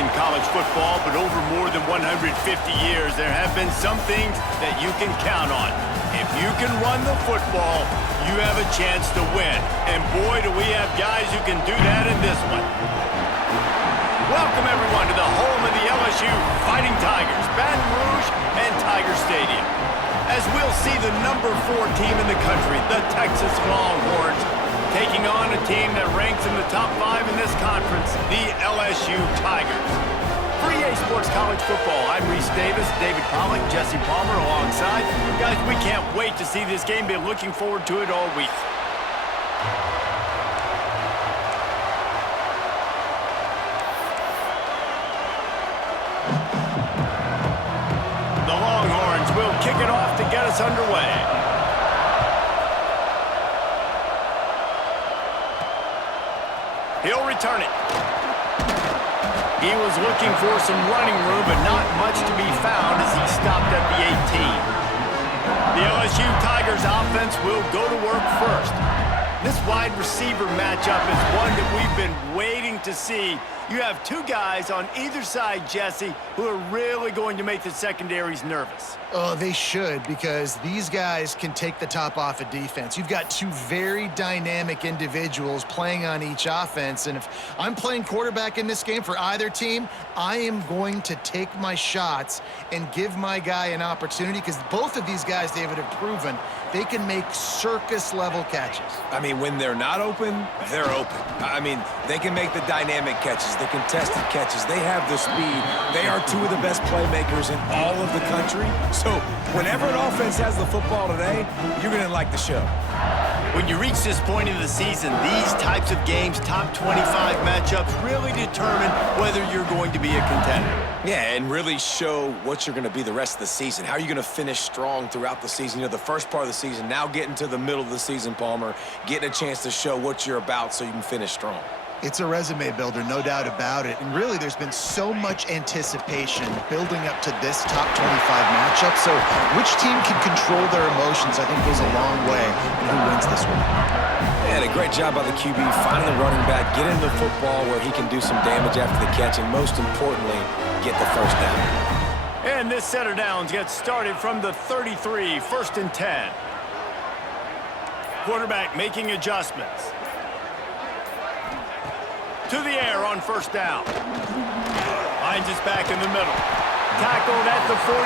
in college football, but over more than 150 years, there have been some things that you can count on. If you can run the football, you have a chance to win. And boy, do we have guys who can do that in this one. Welcome, everyone, to the home of the LSU Fighting Tigers, Baton Rouge and Tiger Stadium. As we'll see the number 4 team in the country, the Texas Longhorns, taking on a team that ranks in the top 5 in this conference, the LSU Tigers. For EA Sports College Football, I'm Reese Davis, David Pollack, Jesse Palmer alongside. Guys, we can't wait to see this game. Been looking forward to it all week. The Longhorns will kick it off to get us underway. He'll return it. He was looking for some running room, but not much to be found as he stopped at the 18. The LSU Tigers offense will go to work first. This wide receiver matchup is one that we've been waiting to see. You have 2 guys on either side, Jesse, who are really going to make the secondaries nervous. Oh, they should, because these guys can take the top off of defense. You've got 2 very dynamic individuals playing on each offense, and if I'm playing quarterback in this game for either team, I am going to take my shots and give my guy an opportunity, because both of these guys, David, have proven they can make circus-level catches. I mean, when they're not open, they're open. I mean, they can make the dynamic catches, the contested catches. They have the speed. They are 2 of the best playmakers in all of the country. So whenever an offense has the football today, you're going to like the show. When you reach this point in the season, these types of games, top 25 matchups, really determine whether you're going to be a contender. Yeah, and really show what you're going to be the rest of the season. How are you going to finish strong throughout the season? You know, the first part of the season, now getting to the middle of the season, Palmer, getting a chance to show what you're about so you can finish strong. It's a resume builder, no doubt about it. And really, there's been so much anticipation building up to this top 25 matchup. So which team can control their emotions, I think, goes a long way in who wins this one. And a great job by the QB, finding the running back, getting the football where he can do some damage after the catch, and most importantly, get the first down. And this set of downs gets started from the 33, 1st and 10. Quarterback making adjustments. To the air on 1st down. Finds us back in the middle. Tackled at the 43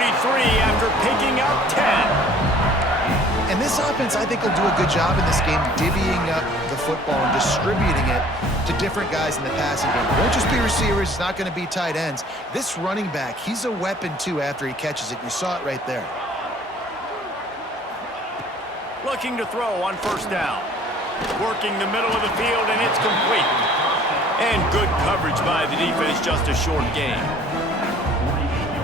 after picking up 10. And this offense, I think, will do a good job in this game divvying up the football and distributing it to different guys in the passing game. It won't just be receivers. It's not going to be tight ends. This running back, he's a weapon, too, after he catches it. You saw it right there. Looking to throw on 1st down. Working the middle of the field, and it's complete. And good coverage by the defense, just a short gain.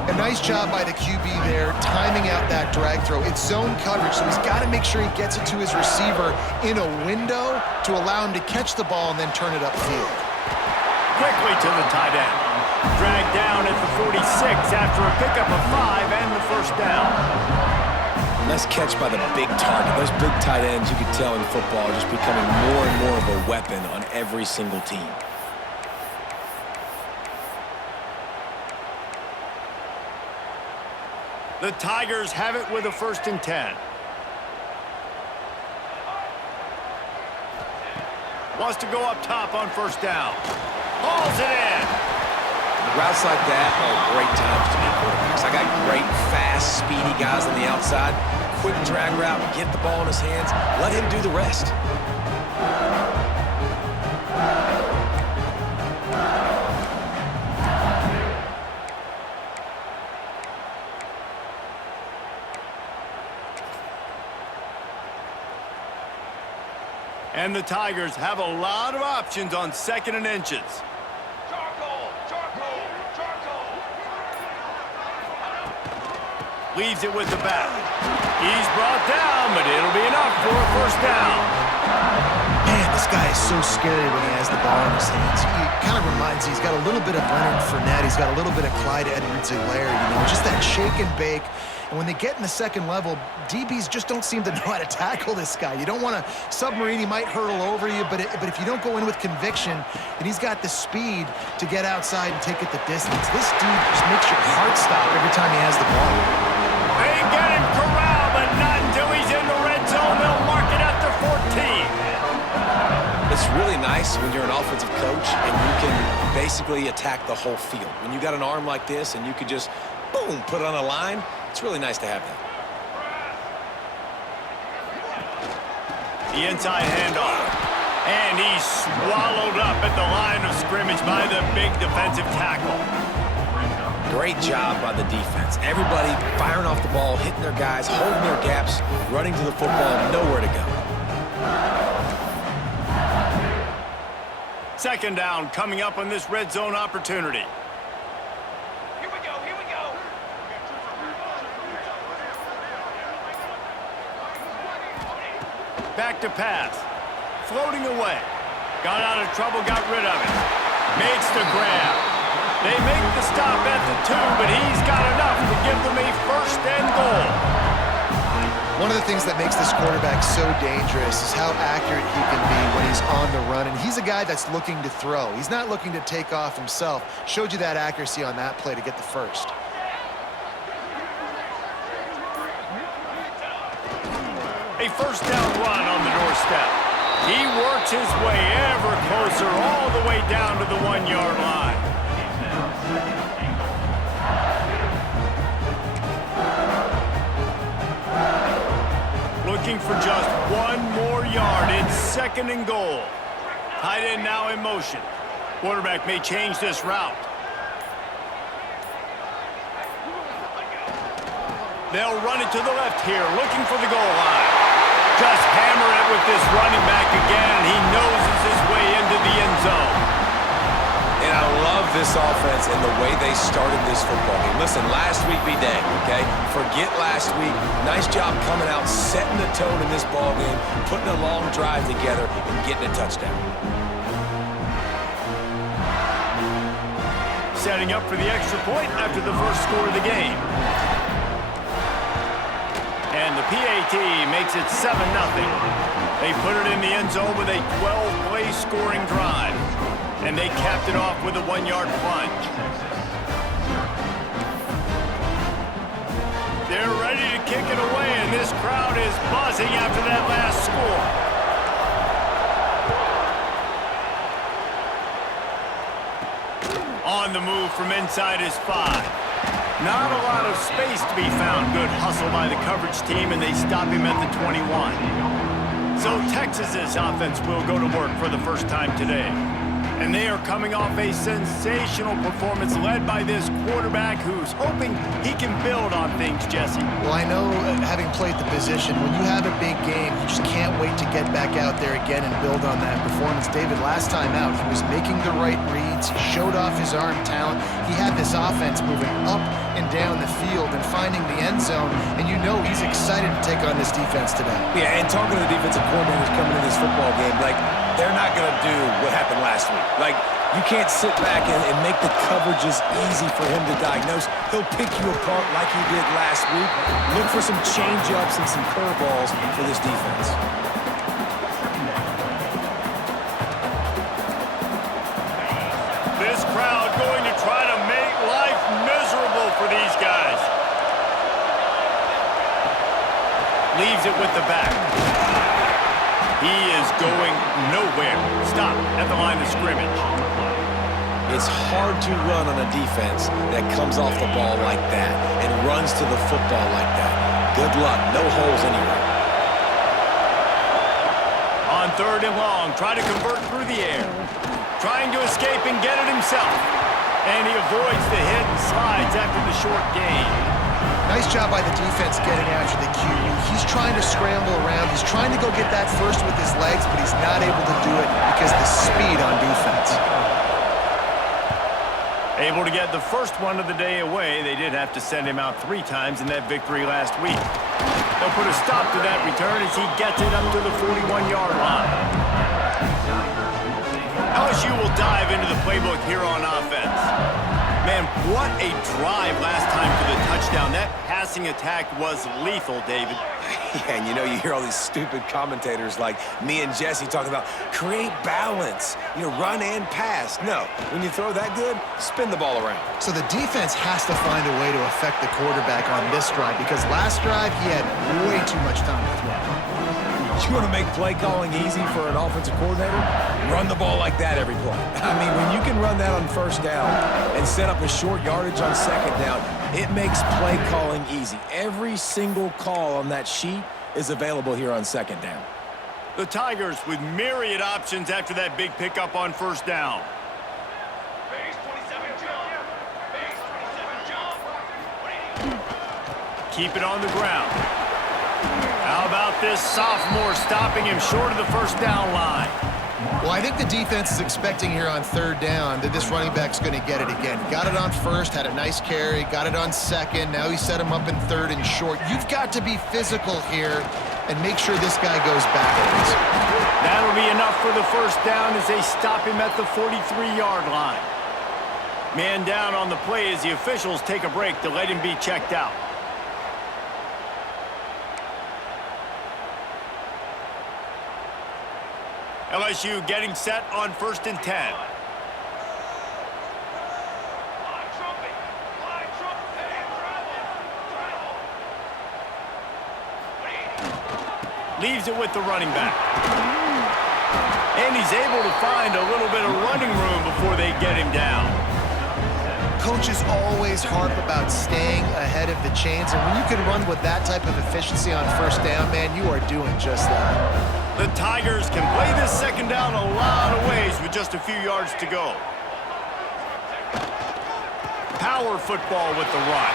A nice job by the QB there, timing out that drag throw. It's zone coverage, so he's got to make sure he gets it to his receiver in a window to allow him to catch the ball and then turn it upfield. Quickly to the tight end. Dragged down at the 46 after a pickup of 5 and the 1st down. Nice catch by the big target. Those big tight ends, you can tell in football, are just becoming more and more of a weapon on every single team. The Tigers have it with a 1st and 10. Wants to go up top on 1st down. Hauls it in. Routes like that are great times to be quarterbacks. I got great, fast, speedy guys on the outside. Quick drag route, get the ball in his hands, let him do the rest. And the Tigers have a lot of options on 2nd and inches. Leaves it with the back. He's brought down, but it'll be enough for a 1st down. Man, this guy is so scary when he has the ball in his hands. He kind of reminds me, he's got a little bit of Leonard Fournette. He's got a little bit of Clyde Edwards-Helaire, you know, just that shake and bake. And when they get in the second level, DBs just don't seem to know how to tackle this guy. You don't want to submarine. He might hurtle over you, but if you don't go in with conviction, then he's got the speed to get outside and take it the distance. This dude just makes your heart stop every time he has the ball. They get him corralled, but not until he's in the red zone. They'll mark it after 14. It's really nice when you're an offensive coach and you can basically attack the whole field. When you got an arm like this and you could just, boom, put it on a line, it's really nice to have that. The inside handoff. And he's swallowed up at the line of scrimmage by the big defensive tackle. Great job by the defense. Everybody firing off the ball, hitting their guys, holding their gaps, running to the football, nowhere to go. Second down coming up on this red zone opportunity. Here we go, here we go. Back to pass. Floating away. Got out of trouble, got rid of it. Makes the grab. They make the stop at the 2, but he's got enough to give them a first and goal. One of the things that makes this quarterback so dangerous is how accurate he can be when he's on the run. And he's a guy that's looking to throw. He's not looking to take off himself. Showed you that accuracy on that play to get the first. A first down run on the doorstep. He works his way ever closer all the way down to the 1-yard line. Looking for just one more yard. It's second and goal. Tight end now in motion. Quarterback may change this route. They'll run it to the left here, looking for the goal line. Just hammer it with this running back again, and he noses his way into the end zone. And I love this offense and the way they started this football game. Listen, last week be dang, okay? Forget last week. Nice job coming out, setting the tone in this ball game, putting a long drive together, and getting a touchdown. Setting up for the extra point after the first score of the game. And the PAT makes it 7-0. They put it in the end zone with a 12-play scoring drive. And they capped it off with a 1-yard plunge. They're ready to kick it away, and this crowd is buzzing after that last score. On the move from inside his 5. Not a lot of space to be found. Good hustle by the coverage team, and they stop him at the 21. So Texas's offense will go to work for the first time today. And they are coming off a sensational performance led by this quarterback who's hoping he can build on things, Jesse. Well, I know, having played the position, when you have a big game, you just can't wait to get back out there again and build on that performance. David, last time out, he was making the right reads. He showed off his arm talent. He had this offense moving up and down the field and finding the end zone, and you know he's excited to take on this defense today. Yeah, and talking to the defensive coordinators coming into this football game, like, they're not going to do what happened last week. Like, you can't sit back and make the coverages easy for him to diagnose. He'll pick you apart like he did last week. Look for some change-ups and some curveballs for this defense. This crowd going to try to make life miserable for these guys. Leaves it with the back. He is going nowhere. Stop at the line of scrimmage. It's hard to run on a defense that comes off the ball like that and runs to the football like that. Good luck. No holes anywhere. On third and long, try to convert through the air. Trying to escape and get it himself. And he avoids the hit and slides after the short gain. Nice job by the defense getting after the QB. He's trying to scramble around. He's trying to go get that first with his legs, but he's not able to do it because of the speed on defense. Able to get the first one of the day away. They did have to send him out 3 times in that victory last week. They'll put a stop to that return as he gets it up to the 41-yard line. LSU will dive into the playbook here on offense. Man, And what a drive last time for the touchdown. That passing attack was lethal, David. Yeah, and you know, you hear all these stupid commentators like me and Jesse talking about create balance, you know, run and pass. No, when you throw that good, spin the ball around. So the defense has to find a way to affect the quarterback on this drive because last drive he had way too much time to throw. You want to make play calling easy for an offensive coordinator? Run the ball like that every play. I mean, when you can run that on first down and set up a short yardage on second down, it makes play calling easy. Every single call on that sheet is available here on second down. The Tigers with myriad options after that big pickup on first down. Base 27 jump. Base 27 jump. Keep it on the ground. How about this sophomore stopping him short of the first down line? Well, I think the defense is expecting here on third down that this running back's going to get it again. Got it on first, had a nice carry, got it on second. Now he set him up in third and short. You've got to be physical here and make sure this guy goes backwards. That'll be enough for the first down as they stop him at the 43-yard line. Man down on the play as the officials take a break to let him be checked out. LSU getting set on 1st and 10. Fly trumpet. Fly trumpet. Travel. Leaves it with the running back. And he's able to find a little bit of running room before they get him down. Coaches always harp about staying ahead of the chains, and when you can run with that type of efficiency on first down, man, you are doing just that. The Tigers can play this second down a lot of ways with just a few yards to go. Power football with the run.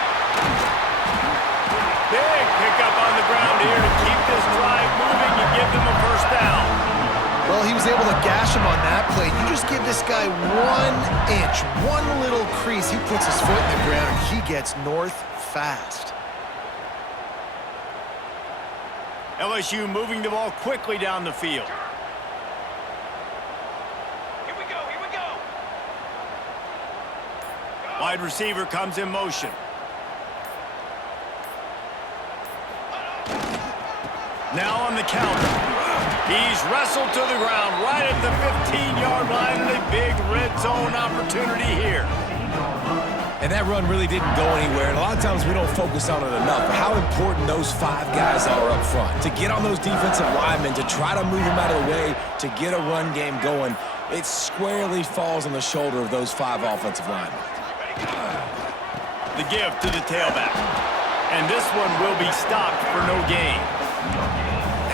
Big pickup on the ground here to keep this drive moving and give them a first down. Well, he was able to gash him on that play. You just give this guy 1 inch, one little crease. He puts his foot in the ground, and he gets north fast. LSU moving the ball quickly down the field. Here we go. Here we go. Wide receiver comes in motion. Now on the counter. He's wrestled to the ground right at the 15-yard line and a big red zone opportunity here. And that run really didn't go anywhere, and a lot of times we don't focus on it enough. How important those 5 guys are up front. To get on those defensive linemen, to try to move them out of the way, to get a run game going, it squarely falls on the shoulder of those 5 offensive linemen. The give to the tailback. And this one will be stopped for no gain.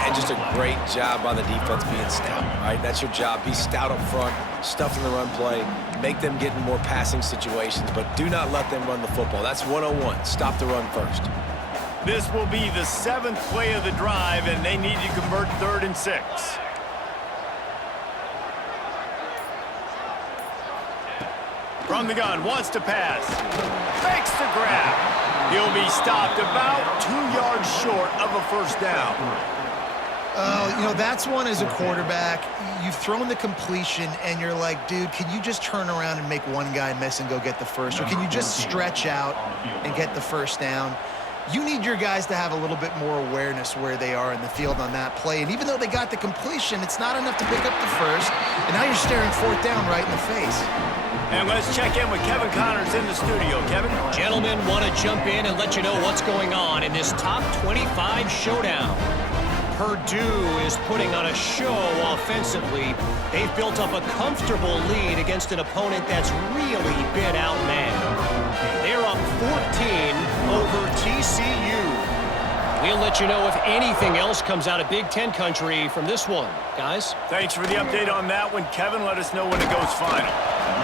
And just a great job by the defense being stout, right? That's your job. Be stout up front, stuff in the run play, make them get in more passing situations, but do not let them run the football. That's 101. Stop the run first. This will be the 7th play of the drive, and they need to convert 3rd and 6. From the gun, wants to pass. Fakes the grab. He'll be stopped about 2 yards short of a first down. You know, that's one as a quarterback. You've thrown the completion, and you're like, dude, can you just turn around and make one guy miss and go get the first? Or can you just stretch out and get the first down? You need your guys to have a little bit more awareness where they are in the field on that play. And even though they got the completion, it's not enough to pick up the first. And now you're staring 4th down right in the face. And let's check in with Kevin Connors in the studio. Kevin? Gentlemen, want to jump in and let you know what's going on in this top 25 showdown. Purdue is putting on a show offensively. They've built up a comfortable lead against an opponent that's really been outmanned. They're up 14 over TCU. We'll let you know if anything else comes out of Big Ten country from this one. Guys? Thanks for the update on that one, Kevin. Let us know when it goes final.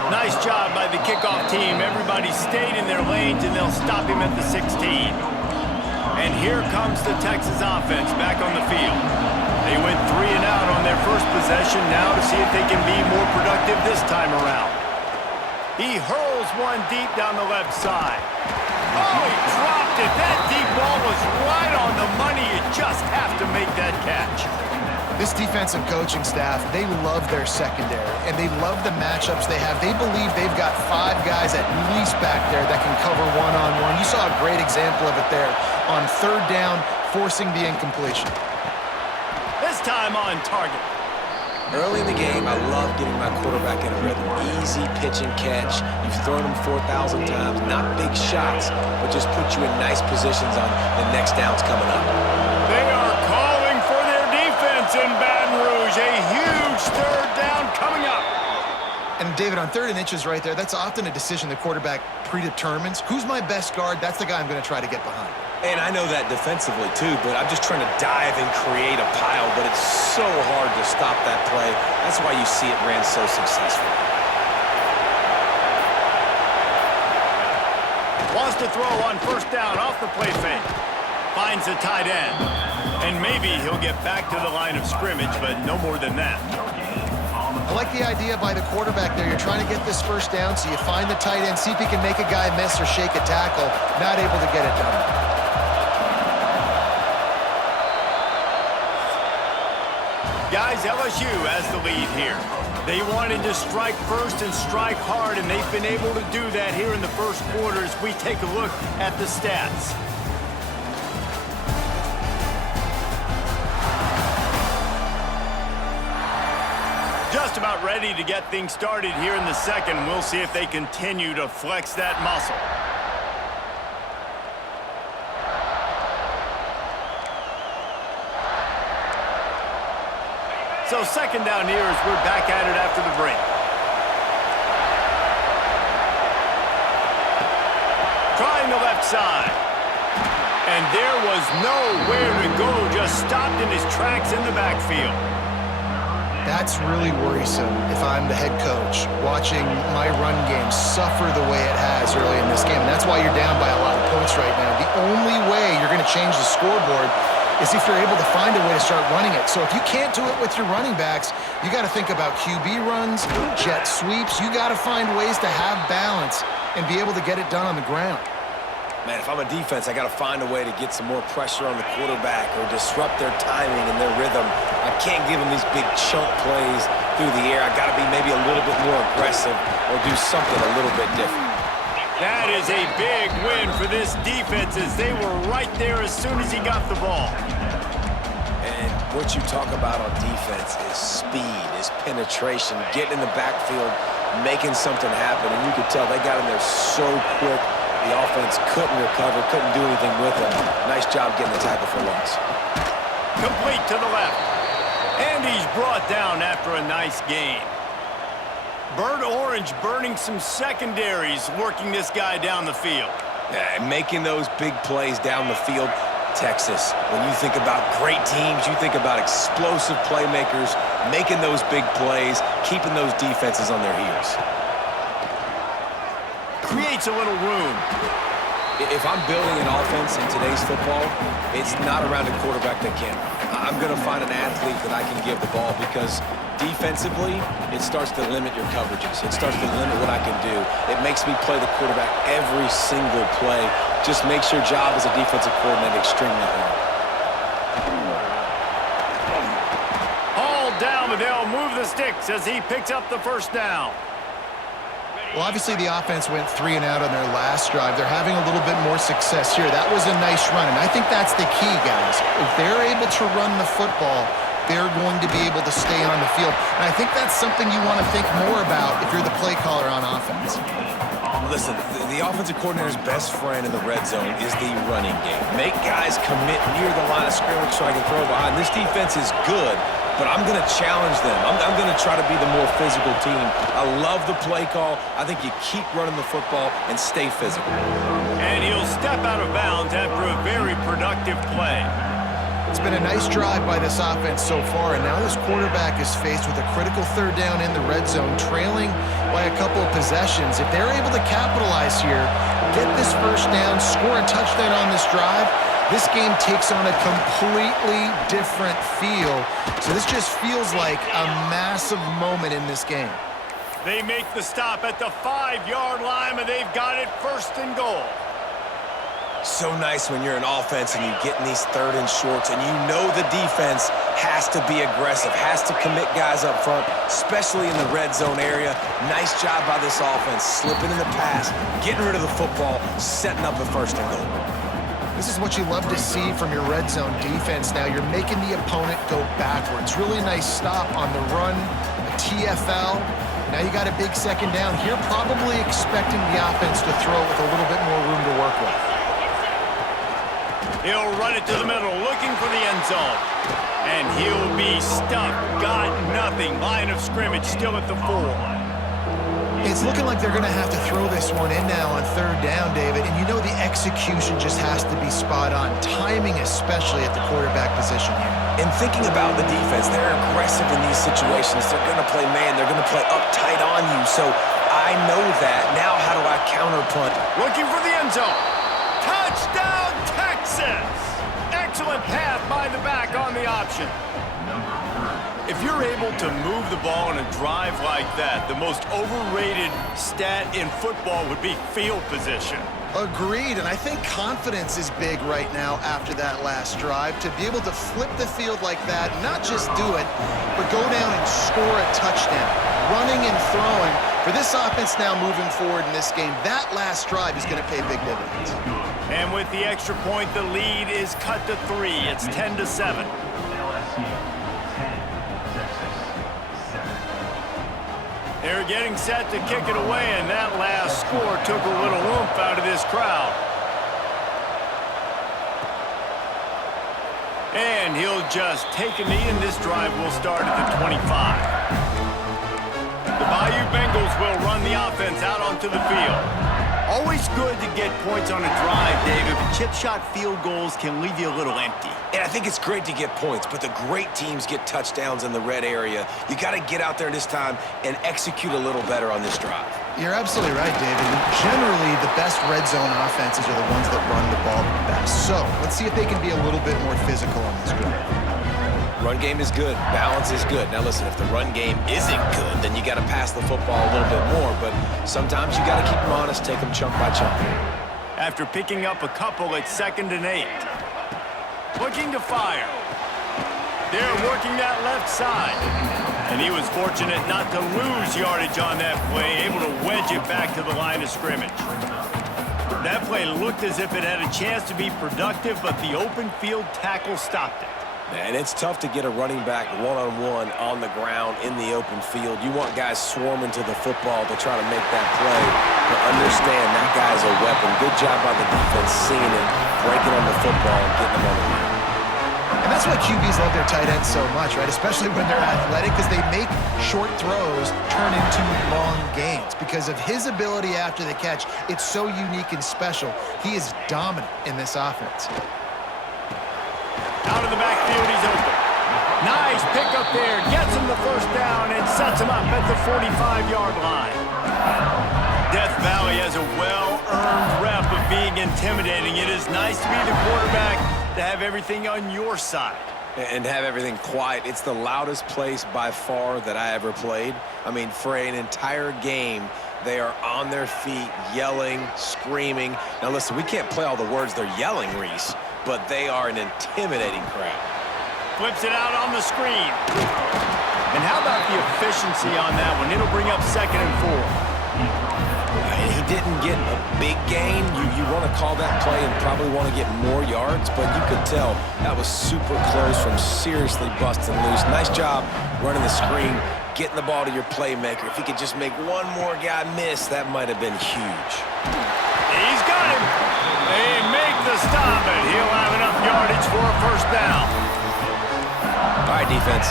Nice job by the kickoff team. Everybody stayed in their lanes, and they'll stop him at the 16. And here comes the Texas offense back on the field. They went 3 and out on their first possession, now to see if they can be more productive this time around. He hurls one deep down the left side. Oh, he dropped it. That deep ball was right on the money. You just have to make that catch. This defensive coaching staff, they love their secondary, and they love the matchups they have. They believe they've got 5 guys at least back there that can cover one-on-one. You saw a great example of it there on 3rd down, forcing the incompletion. This time on target. Early in the game, I love getting my quarterback in a rhythm. Easy pitch and catch. You've thrown them 4,000 times. Not big shots, but just put you in nice positions on the next downs coming up. They are calling for their defense in Baton Rouge. A huge 3rd down coming up. And David, on 3rd and inches right there, that's often a decision the quarterback predetermines. Who's my best guard? That's the guy I'm going to try to get behind. And I know that defensively too, but I'm just trying to dive and create a pile, but it's so hard to stop that play. That's why you see it ran so successful. Wants to throw on 1st down off the play fake. Finds the tight end. And maybe he'll get back to the line of scrimmage, but no more than that. I like the idea by the quarterback there. You're trying to get this 1st down, so you find the tight end, see if he can make a guy miss or shake a tackle. Not able to get it done. Guys, LSU has the lead here. They wanted to strike first and strike hard, and they've been able to do that here in the 1st quarter as we take a look at the stats. Just about ready to get things started here in the 2nd. We'll see if they continue to flex that muscle. So 2nd down here as we're back at it after the break. Trying the left side. And there was nowhere to go, just stopped in his tracks in the backfield. That's really worrisome if I'm the head coach, watching my run game suffer the way it has early in this game. And that's why you're down by a lot of points right now. The only way you're going to change the scoreboard is if you're able to find a way to start running it. So if you can't do it with your running backs, you got to think about QB runs, jet sweeps. You got to find ways to have balance and be able to get it done on the ground. Man, if I'm a defense, I got to find a way to get some more pressure on the quarterback or disrupt their timing and their rhythm. I can't give them these big chunk plays through the air. I got to be maybe a little bit more aggressive or do something a little bit different. That is a big win for this defense as they were right there as soon as he got the ball. And what you talk about on defense is speed, is penetration, getting in the backfield, making something happen. And you could tell they got in there so quick. The offense couldn't recover, couldn't do anything with them. Nice job getting the tackle for loss. Complete to the left. And he's brought down after a nice gain. Bird Orange burning some secondaries, working this guy down the field. Yeah, making those big plays down the field. Texas, when you think about great teams, you think about explosive playmakers, making those big plays, keeping those defenses on their heels. Creates a little room. If I'm building an offense in today's football, it's not around a quarterback that can. I'm going to find an athlete that I can give the ball because defensively, it starts to limit your coverages. It starts to limit what I can do. It makes me play the quarterback every single play. Just makes your job as a defensive coordinator extremely hard. All down, but they'll move the sticks as he picks up the 1st down. Well, obviously the offense went 3 and out on their last drive. They're having a little bit more success here. That was a nice run, and I think that's the key, guys. If they're able to run the football, they're going to be able to stay on the field. And I think that's something you want to think more about if you're the play caller on offense. Listen, the offensive coordinator's best friend in the red zone is the running game. Make guys commit near the line of scrimmage so I can throw behind. This defense is good, but I'm going to challenge them. I'm going to try to be the more physical team. I love the play call. I think you keep running the football and stay physical. And he'll step out of bounds after a very productive play. It's been a nice drive by this offense so far, and now this quarterback is faced with a critical 3rd down in the red zone, trailing by a couple of possessions. If they're able to capitalize here, get this 1st down, score a touchdown on this drive, this game takes on a completely different feel. So this just feels like a massive moment in this game. They make the stop at the 5-yard line, and they've got it 1st and goal. So nice when you're an offense and you get in these 3rd and shorts and you know the defense has to be aggressive, has to commit guys up front, especially in the red zone area. Nice job by this offense, slipping in the pass, getting rid of the football, setting up the 1st and goal. This is what you love to see from your red zone defense. Now you're making the opponent go backwards. Really nice stop on the run, a TFL. Now you got a big 2nd down here, probably expecting the offense to throw with a little bit more room to work with. He'll run it to the middle, looking for the end zone. And he'll be stuck. Got nothing. Line of scrimmage still at the 4. It's looking like they're going to have to throw this one in now on 3rd down, David. And you know the execution just has to be spot on. Timing especially at the quarterback position here. And thinking about the defense, they're aggressive in these situations. They're going to play man. They're going to play up tight on you. So I know that. Now how do I counter punt? Looking for the end zone. Touchdown, Texas! Excellent path by the back on the option. If you're able to move the ball in a drive like that, the most overrated stat in football would be field position. Agreed, and I think confidence is big right now after that last drive. To be able to flip the field like that, not just do it, but go down and score a touchdown. Running and throwing. For this offense now moving forward in this game, that last drive is going to pay big dividends. And with the extra point, the lead is cut to 3. It's 10-7. They're getting set to kick it away, and that last score took a little oomph out of this crowd. And he'll just take a knee, and this drive will start at the 25. The Bayou Bengals will run the offense out onto the field. Always good to get points on a drive, David, but chip shot field goals can leave you a little empty. And I think it's great to get points, but the great teams get touchdowns in the red area. You got to get out there this time and execute a little better on this drive. You're absolutely right, David. Generally, the best red zone offenses are the ones that run the ball the best. So let's see if they can be a little bit more physical on this drive. Run game is good. Balance is good. Now listen, if the run game isn't good, then you got to pass the football a little bit more. But sometimes you got to keep them honest, take them chunk by chunk. After picking up a couple, it's 2nd and 8. Looking to fire. They're working that left side. And he was fortunate not to lose yardage on that play, able to wedge it back to the line of scrimmage. That play looked as if it had a chance to be productive, but the open field tackle stopped it. And it's tough to get a running back one-on-one on the ground in the open field. You want guys swarming to the football to try to make that play. But understand that guy's a weapon. Good job by the defense seeing it, breaking on the football, and getting them on the ground. And that's why QBs love their tight ends so much, right? Especially when they're athletic, because they make short throws turn into long gains. Because of his ability after the catch, it's so unique and special. He is dominant in this offense. Out of the backfield, he's open. Nice pickup there. Gets him the 1st down and sets him up at the 45-yard line. Death Valley has a well-earned rep of being intimidating. It is nice to be the quarterback, to have everything on your side. And have everything quiet. It's the loudest place by far that I ever played. I mean, for an entire game, they are on their feet, yelling, screaming. Now listen, we can't play all the words they're yelling, Reese, but they are an intimidating crowd. Flips it out on the screen. And how about the efficiency on that one? It'll bring up 2nd and 4. He didn't get a big gain. You want to call that play and probably want to get more yards, but you could tell that was super close from seriously busting loose. Nice job running the screen, getting the ball to your playmaker. If he could just make one more guy miss, that might have been huge. He's got him. They make the stop, and he'll have enough yardage for a 1st down. All right, defense.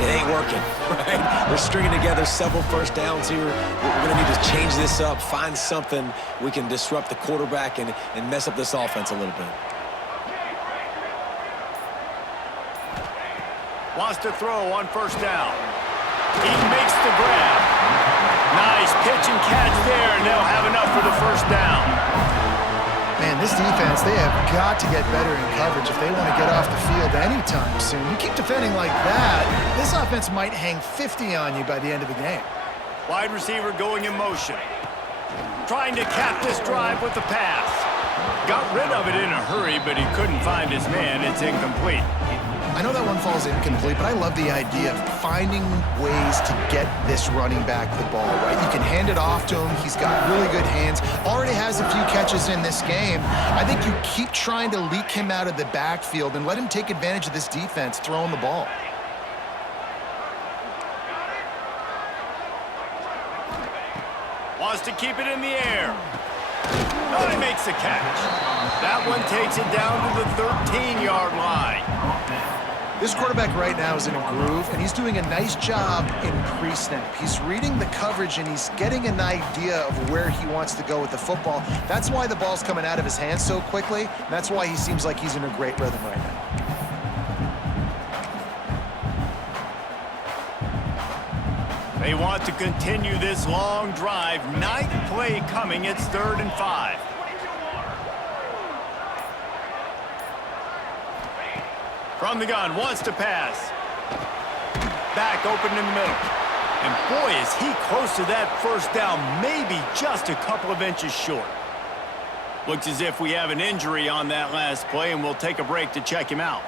It ain't working, right? We're stringing together several 1st downs here. We're going to need to change this up, find something we can disrupt the quarterback and mess up this offense a little bit. Wants to throw on 1st down. He makes the grab. Nice pitch and catch there, and they'll have enough for the 1st down. Man, this defense, they have got to get better in coverage if they want to get off the field anytime soon. You keep defending like that, this offense might hang 50 on you by the end of the game. Wide receiver going in motion. Trying to cap this drive with the pass. Got rid of it in a hurry, but he couldn't find his man. It's incomplete. I know that one falls incomplete, but I love the idea of finding ways to get this running back the ball, right? You can hand it off to him. He's got really good hands. Already has a few catches in this game. I think you keep trying to leak him out of the backfield and let him take advantage of this defense throwing the ball. Wants to keep it in the air. Oh, he makes the catch. That one takes it down to the 13-yard line. This quarterback right now is in a groove, and he's doing a nice job in pre-snap. He's reading the coverage, and he's getting an idea of where he wants to go with the football. That's why the ball's coming out of his hands so quickly, and that's why he seems like he's in a great rhythm right now. They want to continue this long drive. Ninth play coming. It's 3rd and 5. From the gun, wants to pass. Back open in the middle. And boy, is he close to that first down, maybe just a couple of inches short. Looks as if we have an injury on that last play, and we'll take a break to check him out.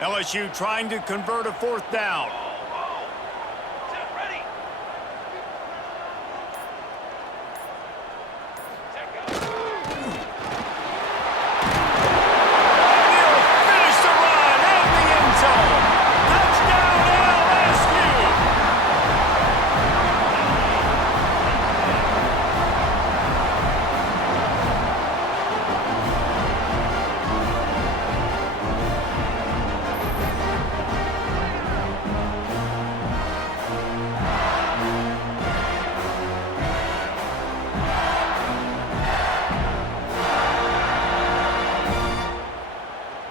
LSU trying to convert a 4th down. Set ready. Set go. He'll finish the run at the end zone. Touchdown LSU.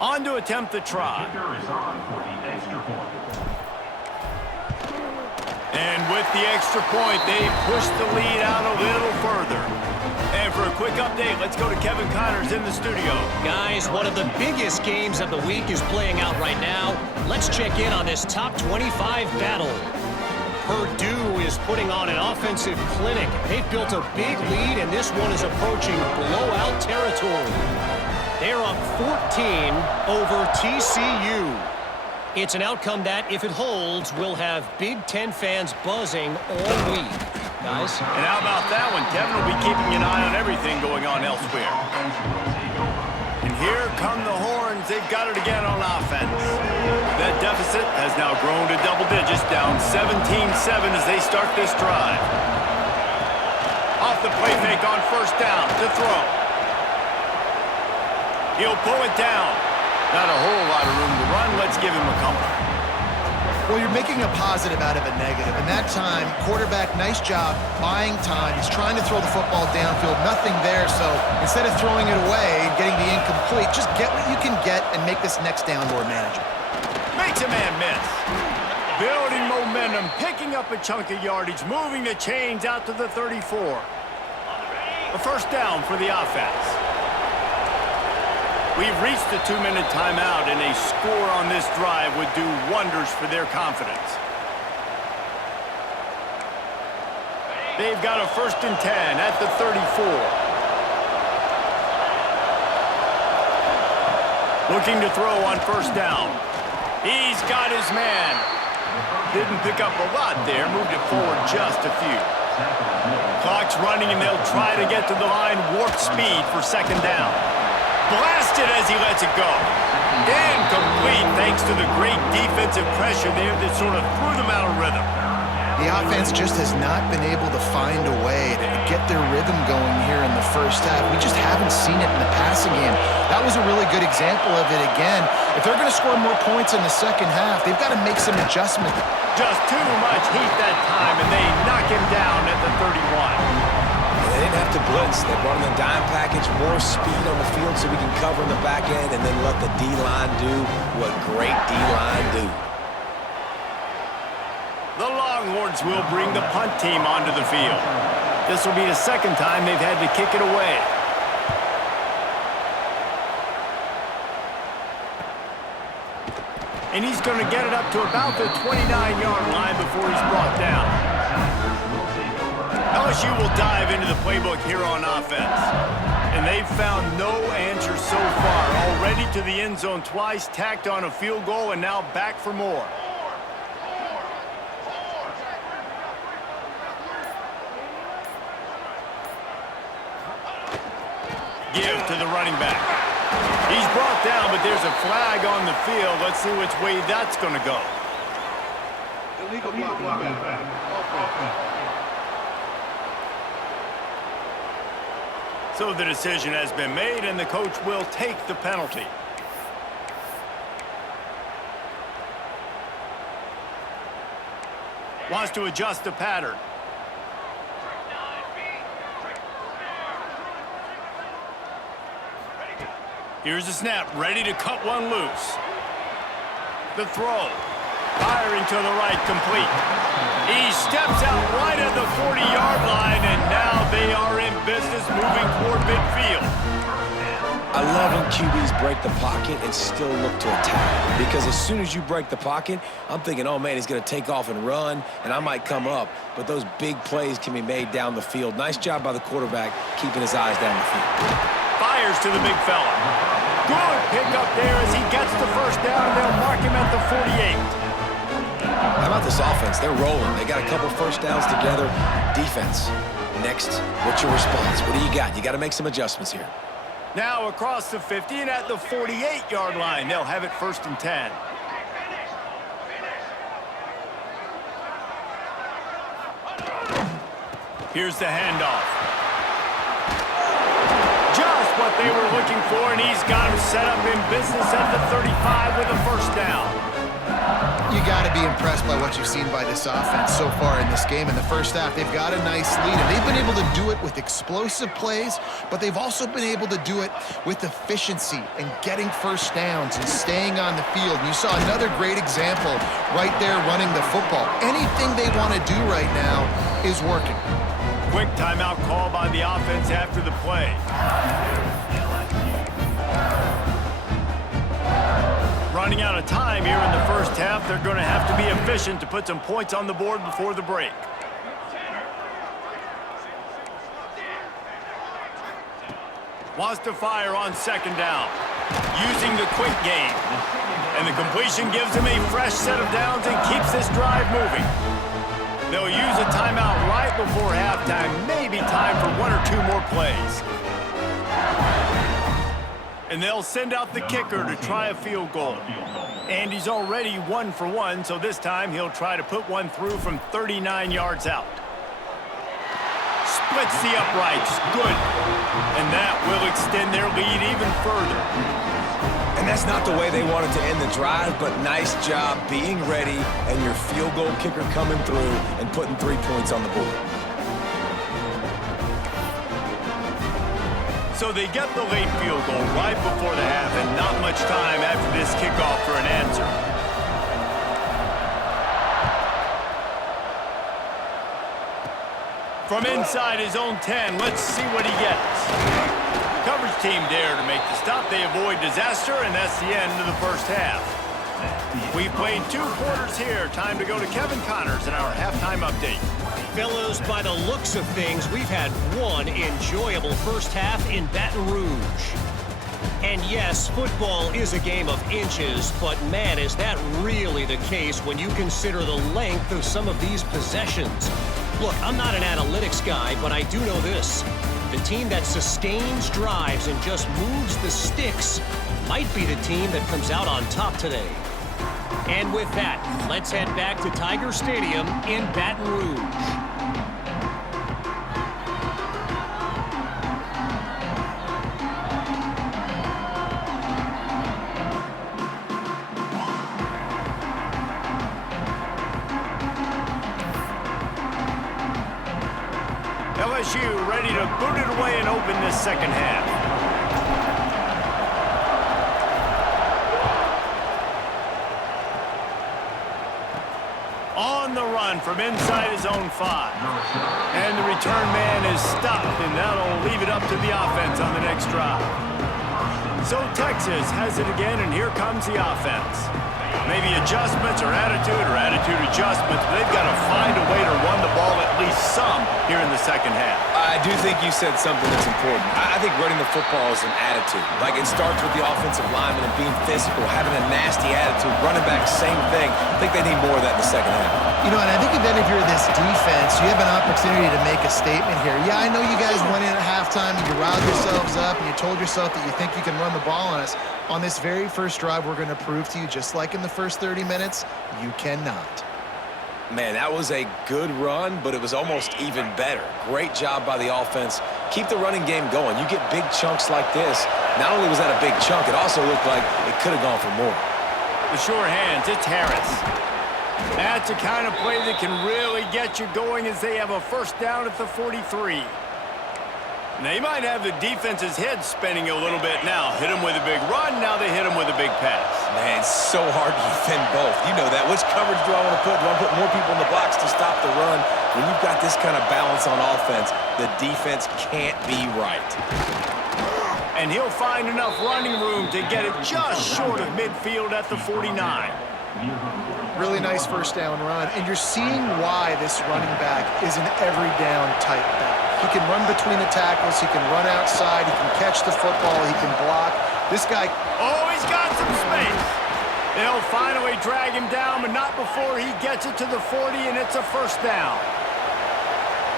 On to attempt the try. And with the extra point, they push the lead out a little further. And for a quick update, let's go to Kevin Connors in the studio. Guys, one of the biggest games of the week is playing out right now. Let's check in on this top 25 battle. Purdue is putting on an offensive clinic. They've built a big lead, and this one is approaching blowout territory. They're up 14 over TCU. It's an outcome that, if it holds, will have Big Ten fans buzzing all week. Guys? And how about that one? Kevin will be keeping an eye on everything going on elsewhere. And here come the horns. They've got it again on offense. That deficit has now grown to double digits, down 17-7 as they start this drive. Off the play fake on 1st down to throw. He'll pull it down. Not a whole lot of room to run. Let's give him a couple. Well, you're making a positive out of a negative. And that time, quarterback, nice job, buying time. He's trying to throw the football downfield. Nothing there. So instead of throwing it away and getting the incomplete, just get what you can get and make this next down more manageable. Makes a man miss. Building momentum, picking up a chunk of yardage, moving the chains out to the 34. A 1st down for the offense. We've reached the 2-minute timeout, and a score on this drive would do wonders for their confidence. They've got a 1st and 10 at the 34. Looking to throw on 1st down. He's got his man. Didn't pick up a lot there, moved it forward just a few. Clock's running, and they'll try to get to the line, warp speed for 2nd down. Blasted as he lets it go. Incomplete thanks to the great defensive pressure there that sort of threw them out of rhythm. The offense just has not been able to find a way to get their rhythm going here in the 1st half. We just haven't seen it in the passing game. That was a really good example of it again. If they're going to score more points in the 2nd half, they've got to make some adjustments. Just too much heat that time, and they knock him down at the 31. They didn't have to blitz. They brought in the dime package, more speed on the field so we can cover in the back end and then let the D-line do what great D-line do. The Longhorns will bring the punt team onto the field. This will be the 2nd time they've had to kick it away. and he's going to get it up to about the 29-yard line before he's brought down. LSU will dive into the playbook here on offense. And they've found no answer so far. Already to the end zone twice, tacked on a field goal, and now back for more. Give to the running back. He's brought down, but there's a flag on the field. Let's see which way that's going to go. Illegal block. So the decision has been made, and the coach will take the penalty. Wants to adjust the pattern. Here's the snap, ready to cut one loose. The throw, firing to the right, complete. He steps out right at the 40-yard line, and now they are in business moving toward midfield. I love when QBs break the pocket and still look to attack. Because as soon as you break the pocket, I'm thinking, oh, man, he's going to take off and run, and I might come up. But those big plays can be made down the field. Nice job by the quarterback keeping his eyes down the field. Fires to the big fella. Good pick up there as he gets the first down. They'll mark him at the 48. How about this offense? They're rolling. They got a couple first downs together. Defense. Next, what's your response? What do you got? You got to make some adjustments here. Now across the 50 and at the 48-yard line. They'll have it 1st and 10. Here's the handoff. Just what they were looking for, and he's got him set up in business at the 35 with a first down. You got to be impressed by what you've seen by this offense so far in this game. In the first half, they've got a nice lead, and they've been able to do it with explosive plays, but they've also been able to do it with efficiency and getting first downs and staying on the field. And you saw another great example right there running the football. Anything they want to do right now is working. Quick timeout call by the offense after the play. Running out of time here in the first half. They're going to have to be efficient to put some points on the board before the break. Wants to fire on 2nd down. Using the quick game. And the completion gives him a fresh set of downs and keeps this drive moving. They'll use a timeout right before halftime. Maybe time for 1 or 2 more plays. And they'll send out the kicker to try a field goal. And he's already 1 for 1, so this time he'll try to put one through from 39 yards out. Splits the uprights. Good. And that will extend their lead even further. And that's not the way they wanted to end the drive, but nice job being ready and your field goal kicker coming through and putting 3 points on the board. So they get the late field goal right before the half, and not much time after this kickoff for an answer. From inside his own 10, let's see what he gets. Coverage team there to make the stop. They avoid disaster, and that's the end of the first half. We've played 2 quarters here. Time to go to Kevin Connors in our halftime update. Fellows, by the looks of things, we've had one enjoyable first half in Baton Rouge. And yes, football is a game of inches, but man, is that really the case when you consider the length of some of these possessions. Look, I'm not an analytics guy, but I do know this. The team that sustains drives and just moves the sticks might be the team that comes out on top today. And with that, let's head back to Tiger Stadium in Baton Rouge. LSU ready to boot it away and open this second half. On the run from inside his own 5. And the return man is stopped, and that'll leave it up to the offense on the next drive. So Texas has it again, and here comes the offense. Maybe adjustments or attitude adjustments. But they've got to find a way to run the ball at least some here in the second half. I do think you said something that's important. I think running the football is an attitude. Like, it starts with the offensive lineman and being physical, having a nasty attitude. Running back, same thing. I think they need more of that in the second half. You know, and I think if any of you are this defense, you have an opportunity to make a statement here. Yeah, I know you guys went in at halftime and you riled yourselves up and you told yourself that you think you can run the ball on us. On this very first drive, we're going to prove to you, just like in the first 30 minutes, you cannot. Man, that was a good run, but it was almost even better. Great job by the offense. Keep the running game going. You get big chunks like this. Not only was that a big chunk, it also looked like it could have gone for more. The sure hands, it's Harris. That's the kind of play that can really get you going as they have a first down at the 43. They might have the defense's head spinning a little bit now. Hit him with a big run, now they hit him with a big pass. Man, it's so hard to defend both. You know that. Which coverage do I want to put? Do I want to put more people in the box to stop the run? When you've got this kind of balance on offense, the defense can't be right. And he'll find enough running room to get it just short of midfield at the 49. Really nice first down run, and you're seeing why this running back is an every down type back. He can run between the tackles, he can run outside, he can catch the football, he can block. This guy... Oh, he's got some space. They'll finally drag him down, but not before he gets it to the 40, and it's a first down.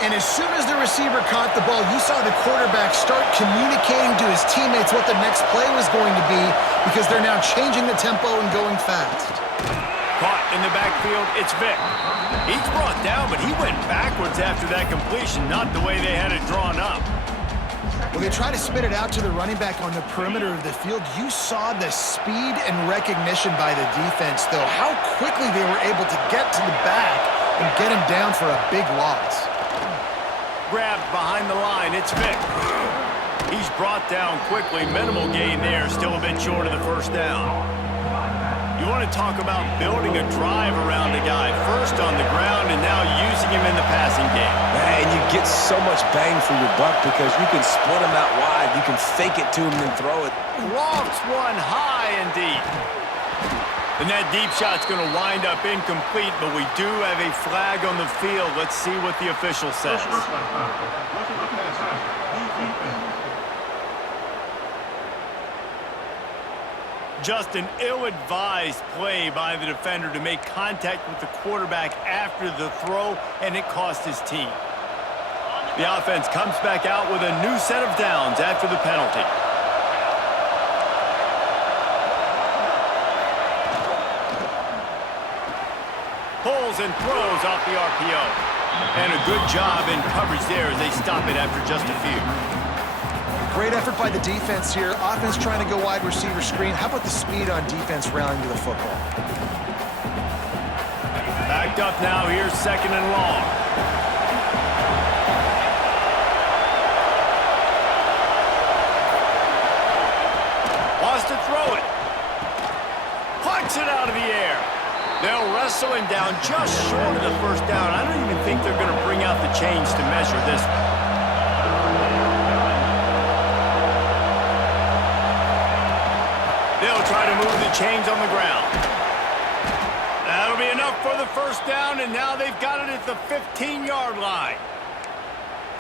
And as soon as the receiver caught the ball, you saw the quarterback start communicating to his teammates what the next play was going to be, because they're now changing the tempo and going fast. Caught in the backfield, it's Vick. He's brought down, but he went backwards after that completion, not the way they had it drawn up. When they try to spit it out to the running back on the perimeter of the field, you saw the speed and recognition by the defense, though, how quickly they were able to get to the back and get him down for a big loss. Grabbed behind the line, it's Vick. He's brought down quickly, minimal gain there, still a bit short of the first down. You want to talk about building a drive around a guy, first on the ground and now using him in the passing game. Man, you get so much bang for your buck because you can split him out wide, you can fake it to him and throw it. Lofts one high and deep. And that deep shot's going to wind up incomplete, but we do have a flag on the field. Let's see what the official says. Just an ill-advised play by the defender to make contact with the quarterback after the throw, and it cost his team. The offense comes back out with a new set of downs after the penalty. Pulls and throws off the RPO. And a good job in coverage there as they stop it after just a few. Great effort by the defense here. Offense trying to go wide receiver screen. How about the speed on defense rallying to the football? Backed up now. Here's second and long. Wants to throw it. Plucks it out of the air. They'll wrestle him down just short of the first down. I don't even think they're going to bring out the chains to measure this one. They'll try to move the chains on the ground. That'll be enough for the first down, and now they've got it at the 15-yard line.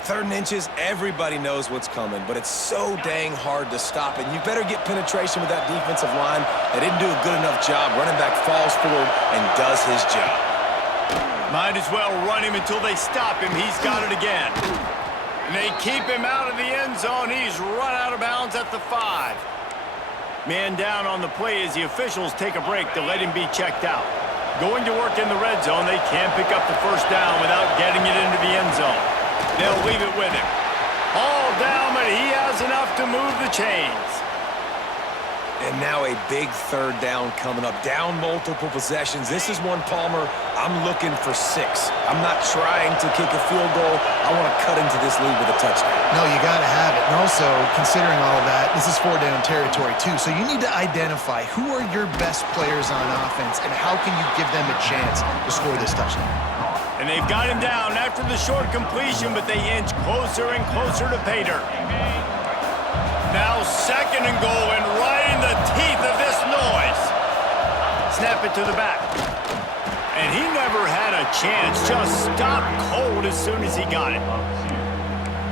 3rd and inches, everybody knows what's coming, but it's so dang hard to stop it. You better get penetration with that defensive line. They didn't do a good enough job. Running back falls forward and does his job. Might as well run him until they stop him. He's got it again. And they keep him out of the end zone. He's run out of bounds at the 5. Man down on the play as the officials take a break to let him be checked out. Going to work in the red zone, they can't pick up the first down without getting it into the end zone. They'll leave it with him. All down, but he has enough to move the chains. And now a big 3rd down coming up. Down multiple possessions. This is one, Palmer, I'm looking for 6. I'm not trying to kick a field goal. I want to cut into this lead with a touchdown. No, you got to have it. And also, considering all of that, this is 4-down territory too. So you need to identify who are your best players on offense and how can you give them a chance to score this touchdown. And they've got him down after the short completion, but they inch closer and closer to pay dirt. Now 2nd and goal, and right in the teeth of this noise. snap it to the back. And he never had a chance. Just stopped cold as soon as he got it.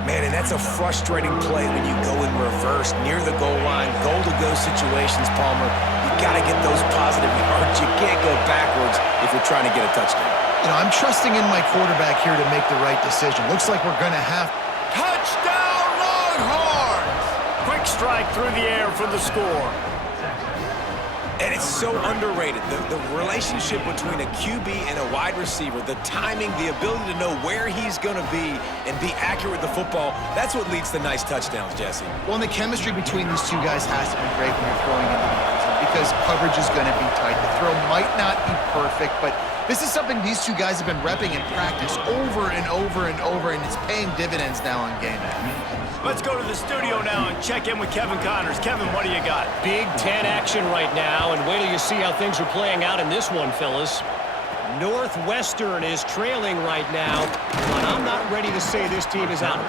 Man, and that's a frustrating play when you go in reverse near the goal line, goal-to-go situations, Palmer. You got to get those positive yards. You can't go backwards if you're trying to get a touchdown. You know, I'm trusting in my quarterback here to make the right decision. Looks like we're going to have... Touchdown, Longhorns! Quick strike through the air for the score. And it's so underrated. The relationship between a QB and a wide receiver, the timing, the ability to know where he's going to be and be accurate with the football, that's what leads to nice touchdowns, Jesse. Well, and the chemistry between these two guys has to be great when you're throwing into the end zone because coverage is going to be tight. The throw might not be perfect, but this is something these two guys have been repping in practice over and over and over, and it's paying dividends now on game day. Let's go to the studio now and check in with Kevin Connors. Kevin, what do you got? Big Ten action right now, and wait till you see how things are playing out in this one, fellas. Northwestern is trailing right now, but I'm not ready to say this team is out.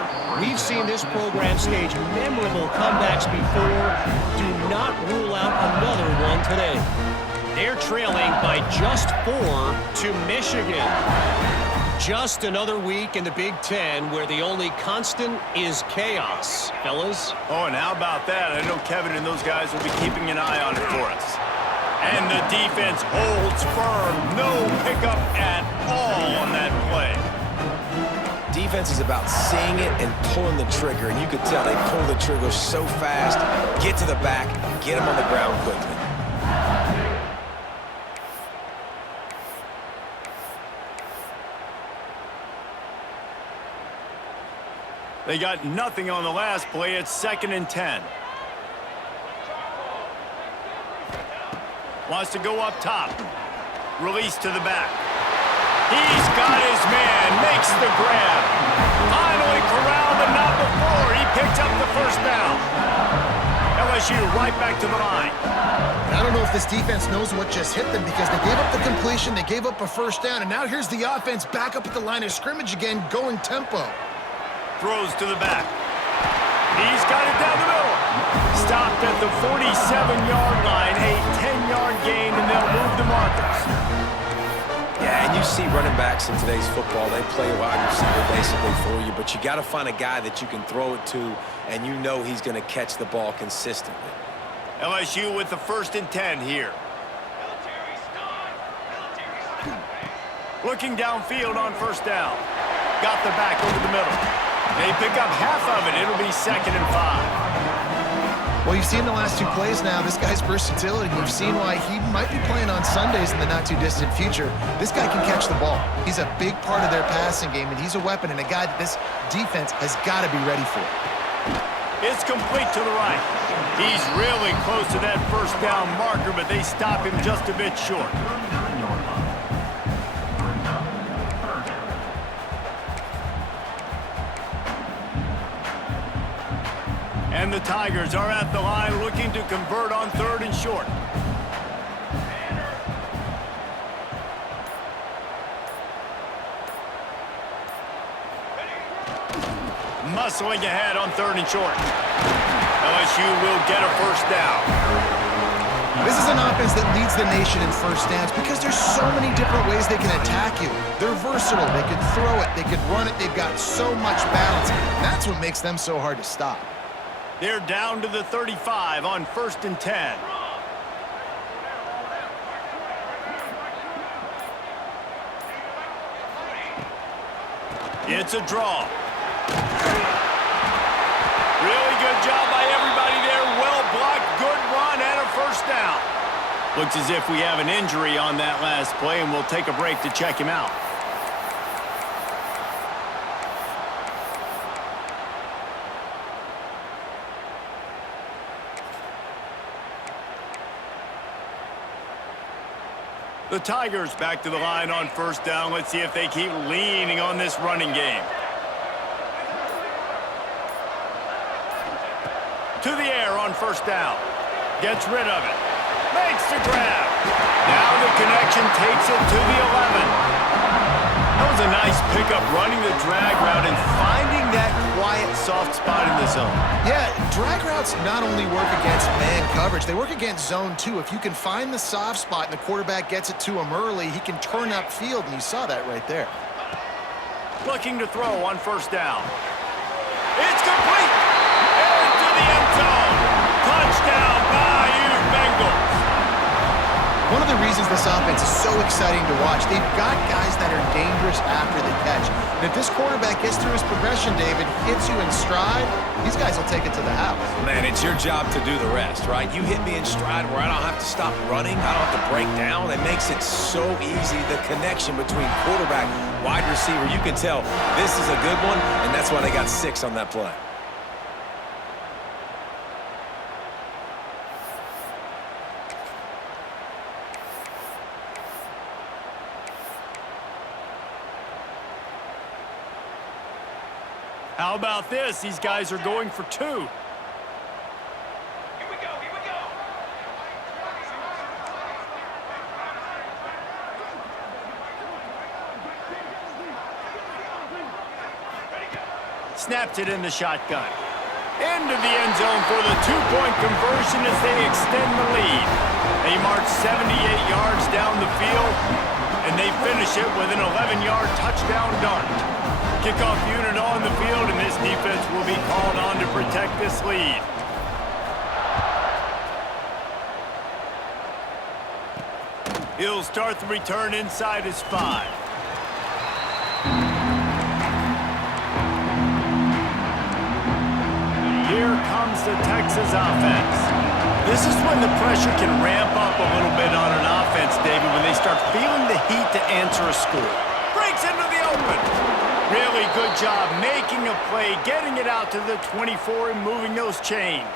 We've seen this program stage memorable comebacks before. Do not rule out another one today. They're trailing by just 4 to Michigan. Just another week in the Big Ten where the only constant is chaos, fellas. Oh, and how about that? I know Kevin and those guys will be keeping an eye on it for us. And the defense holds firm. No pickup at all on that play. Defense is about seeing it and pulling the trigger, and you could tell they pull the trigger so fast, get to the back, get them on the ground quickly. They got nothing on the last play. It's 2nd and 10. Wants to go up top. Release to the back. He's got his man. Makes the grab. Finally corralled, but not before. He picked up the first down. LSU right back to the line. I don't know if this defense knows what just hit them because they gave up the completion, they gave up a first down, and now here's the offense back up at the line of scrimmage again, going tempo. Throws to the back. He's got it down the middle. Stopped at the 47-yard line. A 10-yard gain, and they'll move the markers. Yeah, and you see running backs in today's football, they play wide receiver basically for you, but you got to find a guy that you can throw it to, and you know he's going to catch the ball consistently. LSU with the 1st and 10 here. Looking downfield on first down. Got the back over the middle. They pick up half of it. It'll be 2nd and 5. Well, you've seen the last 2 plays now. This guy's versatility. You've seen why he might be playing on Sundays in the not-too-distant future. This guy can catch the ball. He's a big part of their passing game, and he's a weapon and a guy that this defense has got to be ready for. It's complete to the right. He's really close to that first down marker, but they stop him just a bit short. And the Tigers are at the line looking to convert on 3rd and short. Muscling ahead on 3rd and short. LSU will get a first down. This is an offense that leads the nation in first downs because there's so many different ways they can attack you. They're versatile. They can throw it. They can run it. They've got so much balance. That's what makes them so hard to stop. They're down to the 35 on 1st and 10. It's a draw. Really good job by everybody there. Well blocked, good run, and a first down. Looks as if we have an injury on that last play, and we'll take a break to check him out. The Tigers back to the line on first down. Let's see if they keep leaning on this running game. To the air on first down. Gets rid of it. Makes the grab. Now the connection takes it to the 11. That was a nice pickup running the drag route and finding that quiet, soft spot in the zone. Yeah, drag routes not only work against man coverage. They work against zone 2. If you can find the soft spot and the quarterback gets it to him early, he can turn upfield, and you saw that right there. Looking to throw on first down. It's complete! Into the end zone! Touchdown, Bayou Bengals! One of the reasons this offense is so exciting to watch, they've got guys that are dangerous after the catch. And if this quarterback gets through his progression, David, hits you in stride, these guys will take it to the house. Man, it's your job to do the rest, right? You hit me in stride where I don't have to stop running, I don't have to break down. It makes it so easy, the connection between quarterback, wide receiver. You can tell this is a good one, and that's why they got 6 on that play. How about this? These guys are going for 2. Here we go, here we go. Snaps it in the shotgun. Into the end zone for the 2-point conversion as they extend the lead. They march 78 yards down the field, and they finish it with an 11-yard touchdown dart. Kickoff unit on the field, and this defense will be called on to protect this lead. He'll start the return inside his 5. Here comes the Texas offense. This is when the pressure can ramp up a little bit on an offense, David, when they start feeling the heat to answer a score. Breaks into the open. Really good job making a play, getting it out to the 24 and moving those chains.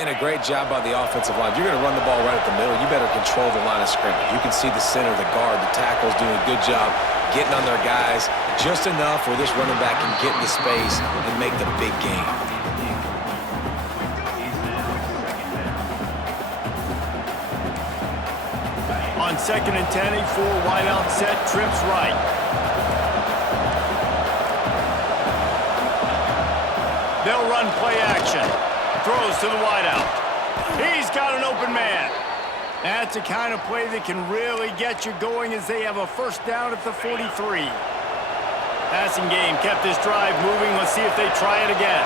And a great job by the offensive line. If you're going to run the ball right at the middle, you better control the line of scrimmage. You can see the center, the guard, the tackles doing a good job getting on their guys just enough where this running back can get into space and make the big game. On 2nd and 10, a 4-wideout set, trips right. They'll run play action. Throws to the wideout. He's got an open man. That's the kind of play that can really get you going as they have a first down at the 43. Passing game kept this drive moving. Let's see if they try it again.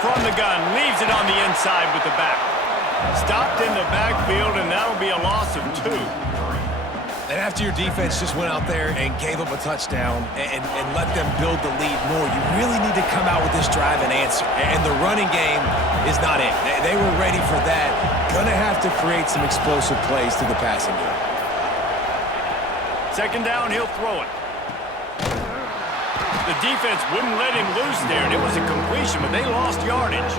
From the gun, leaves it on the inside with the back. Stopped in the backfield, and that'll be a loss of 2. And after your defense just went out there and gave up a touchdown and let them build the lead more, you really need to come out with this drive and answer. And the running game is not it. They were ready for that. Gonna have to create some explosive plays to the passing game. 2nd down, he'll throw it. The defense wouldn't let him loose there, and it was a completion, but they lost yardage.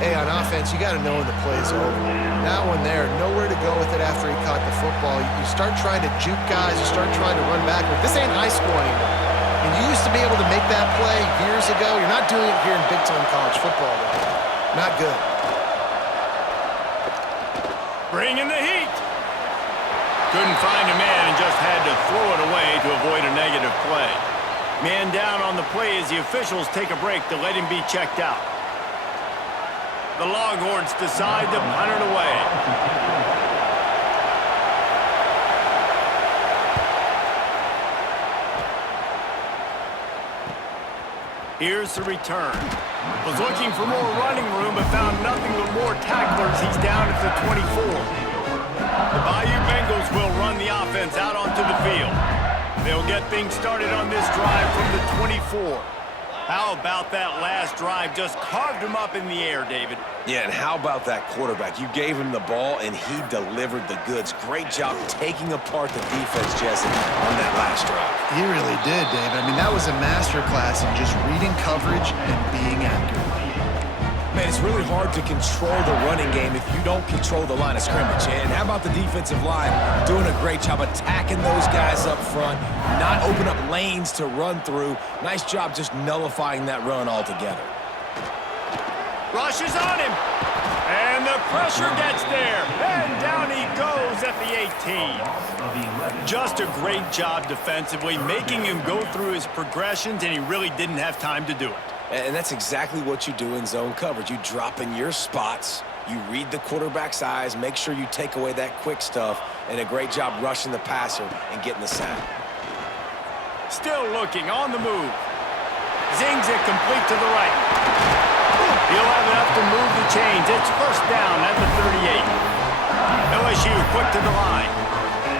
Hey, on offense, you got to know when the play's over. That one there, nowhere to go with it after he caught the football. You start trying to juke guys, you start trying to run backward. This ain't high school anymore. And you used to be able to make that play years ago. You're not doing it here in big-time college football, though. Not good. Bring in the heat. Couldn't find a man and just had to throw it away to avoid a negative play. Man down on the play as the officials take a break to let him be checked out. The Longhorns decide to punt it away. Here's the return. Was looking for more running room, but found nothing but more tacklers. He's down at the 24. The Bayou Bengals will run the offense out onto the field. They'll get things started on this drive from the 24. How about that last drive? Just carved him up in the air, David. Yeah, and how about that quarterback? You gave him the ball, and he delivered the goods. Great job taking apart the defense, Jesse, on that last drive. He really did, David. I mean, that was a masterclass in just reading coverage and being accurate. Man, it's really hard to control the running game if you don't control the line of scrimmage. And how about the defensive line doing a great job attacking those guys up front, not open up lanes to run through. Nice job just nullifying that run altogether. Rushes on him. And the pressure gets there. And down he goes at the 18. Just a great job defensively, making him go through his progressions, and he really didn't have time to do it. And that's exactly what you do in zone coverage. You drop in your spots, you read the quarterback's eyes, make sure you take away that quick stuff, and a great job rushing the passer and getting the sack. Still looking on the move. Zings it complete to the right. He'll have enough to move the chains. It's first down at the 38. LSU quick to the line.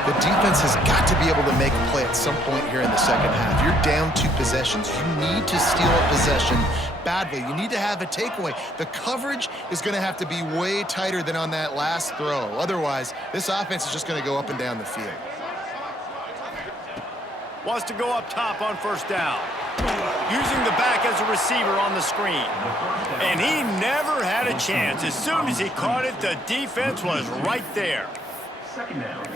The defense has got to be able to make a play at some point here in the second half. You're down 2 possessions. You need to steal a possession badly. You need to have a takeaway. The coverage is going to have to be way tighter than on that last throw. Otherwise, this offense is just going to go up and down the field. Wants to go up top on first down. Using the back as a receiver on the screen. And he never had a chance. As soon as he caught it, the defense was right there. Second down.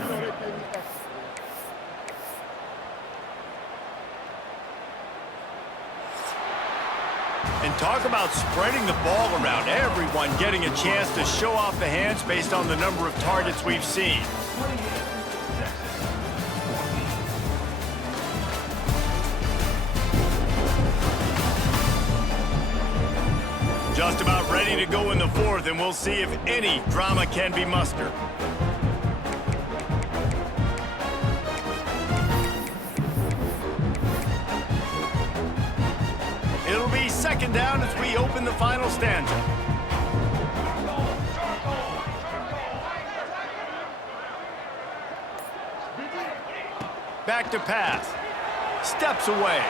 And talk about spreading the ball around. Everyone getting a chance to show off the hands based on the number of targets we've seen. Just about ready to go in the fourth, and we'll see if any drama can be mustered. It'll be second down as we open the final stanza. Back to pass. Steps away.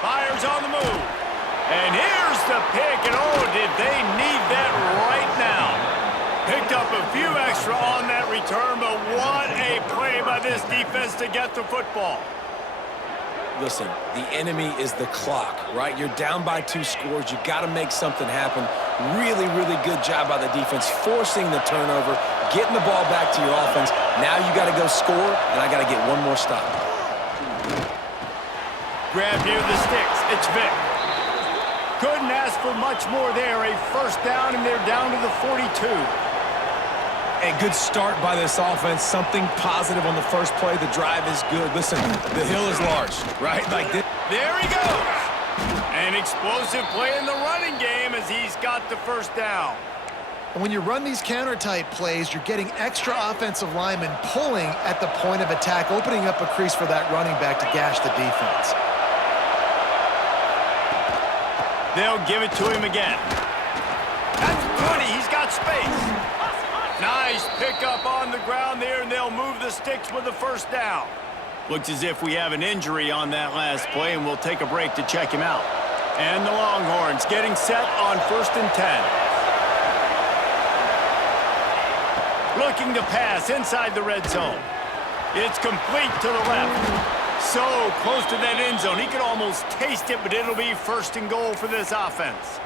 Fires on the move. And here's the pick, and oh, did they need that right now. Picked up a few extra on that return, but what a play by this defense to get the football. Listen, the enemy is the clock, right? You're down by 2 scores. You got to make something happen. Really, really good job by the defense, forcing the turnover, getting the ball back to your offense. Now you got to go score, and I got to get one more stop. Grab near the sticks. It's Vic. Couldn't ask for much more there. A first down, and they're down to the 42. A good start by this offense. Something positive on the first play. The drive is good. Listen, the hill is large, right? Like this. There he goes. An explosive play in the running game as he's got the first down. When you run these counter-type plays, you're getting extra offensive linemen pulling at the point of attack, opening up a crease for that running back to gash the defense. They'll give it to him again. That's 20. He's got space. Nice pickup on the ground there, and they'll move the sticks with the first down. Looks as if we have an injury on that last play, and we'll take a break to check him out. And the Longhorns getting set on 1st and 10. Looking to pass inside the red zone. It's complete to the left. So close to that end zone. He could almost taste it, but it'll be 1st and goal for this offense.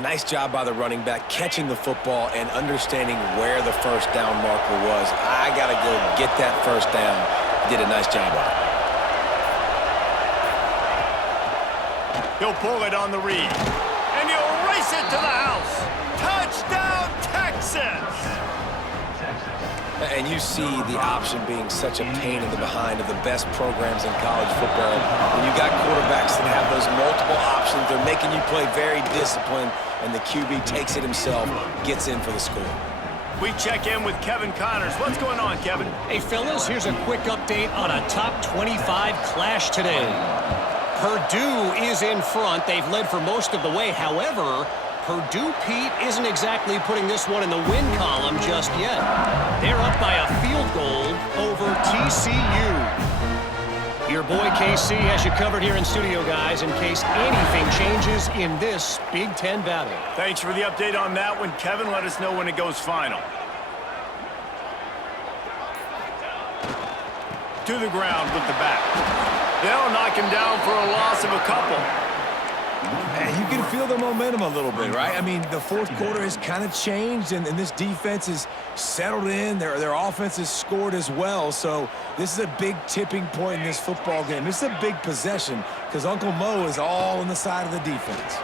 Nice job by the running back, catching the football and understanding where the first down marker was. I got to go get that first down. He did a nice job on it. He'll pull it on the read. And he'll race it to the house. Touchdown, Texas! And you see the option being such a pain in the behind of the best programs in college football. When you got quarterbacks that have those multiple options, they're making you play very disciplined, and the QB takes it himself, gets in for the score. We check in with Kevin Connors. What's going on, Kevin? Hey, fellas, here's a quick update on a top 25 clash today. Purdue is in front. They've led for most of the way. However, Purdue, Pete, isn't exactly putting this one in the win column just yet. They're up by a field goal over TCU. Your boy KC has you covered here in studio, guys, in case anything changes in this Big Ten battle. Thanks for the update on that one, Kevin. Let us know when it goes final. To the ground with the back. They'll knock him down for a loss of a couple. And you can feel the momentum a little bit, right? I mean, the fourth quarter has kind of changed, and this defense is settled in. Their offense has scored as well. So this is a big tipping point in this football game. This is a big possession because Uncle Mo is all on the side of the defense.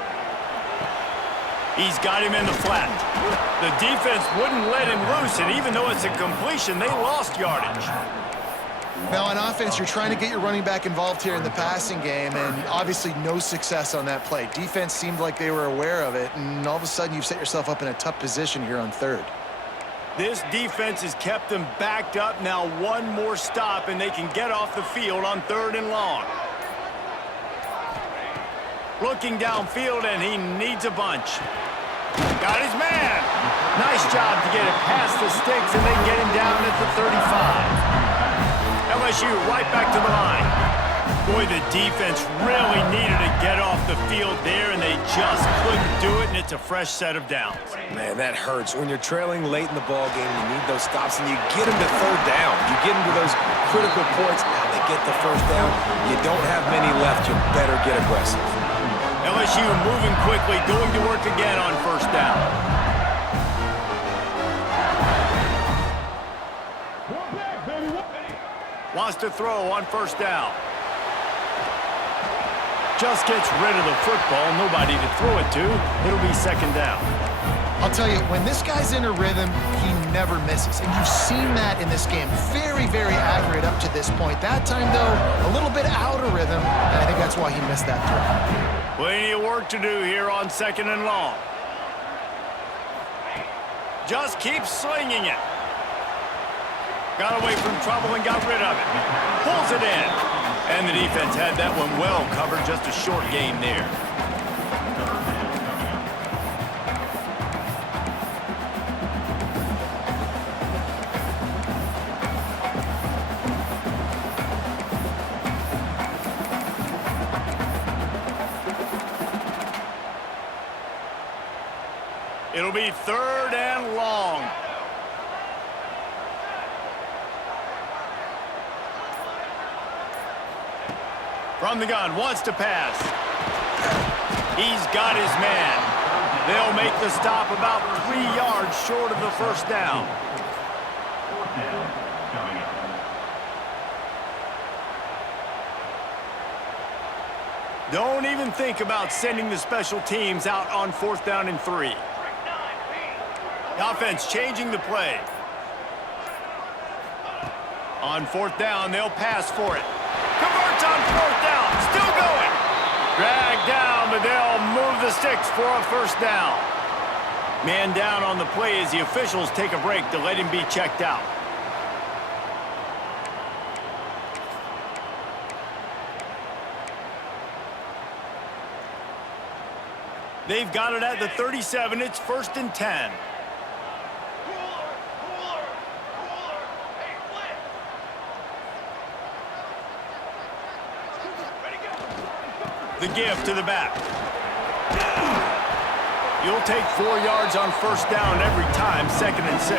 He's got him in the flat. The defense wouldn't let him loose, and even though it's a completion, they lost yardage. Now, on offense, you're trying to get your running back involved here in the passing game, and obviously no success on that play. Defense seemed like they were aware of it, and all of a sudden you've set yourself up in a tough position here on third. This defense has kept them backed up. Now one more stop, and they can get off the field on 3rd and long. Looking downfield, and he needs a bunch. Got his man. Nice job to get it past the sticks, and they get him down at the 35. LSU right back to the line. Boy, the defense really needed to get off the field there, and they just couldn't do it, and it's a fresh set of downs. Man, that hurts. When you're trailing late in the ball game, you need those stops, and you get them to 3rd down. You get them to those critical points. Now they get the 1st down. You don't have many left. You better get aggressive. LSU moving quickly, going to work again on 1st down. Wants to throw on 1st down. Just gets rid of the football. Nobody to throw it to. It'll be 2nd down. I'll tell you, when this guy's in a rhythm, he never misses. And you've seen that in this game. Very, very accurate up to this point. That time, though, a little bit out of rhythm, and I think that's why he missed that throw. Plenty of work to do here on 2nd and long. Just keeps slinging it. Got away from trouble and got rid of it. Pulls it in. And the defense had that one well covered. Just a short gain there. It'll be 3rd and long. From the gun, wants to pass. He's got his man. They'll make the stop about 3 yards short of the 1st down. Don't even think about sending the special teams out on 4th down and 3. The offense changing the play. On 4th down, they'll pass for it. Converts on 4th down. Still going. Dragged down, but they'll move the sticks for a 1st down. Man down on the play as the officials take a break to let him be checked out. They've got it at the 37. It's 1st and 10. The give to the back. You'll take 4 yards on 1st down every time, 2nd and 6.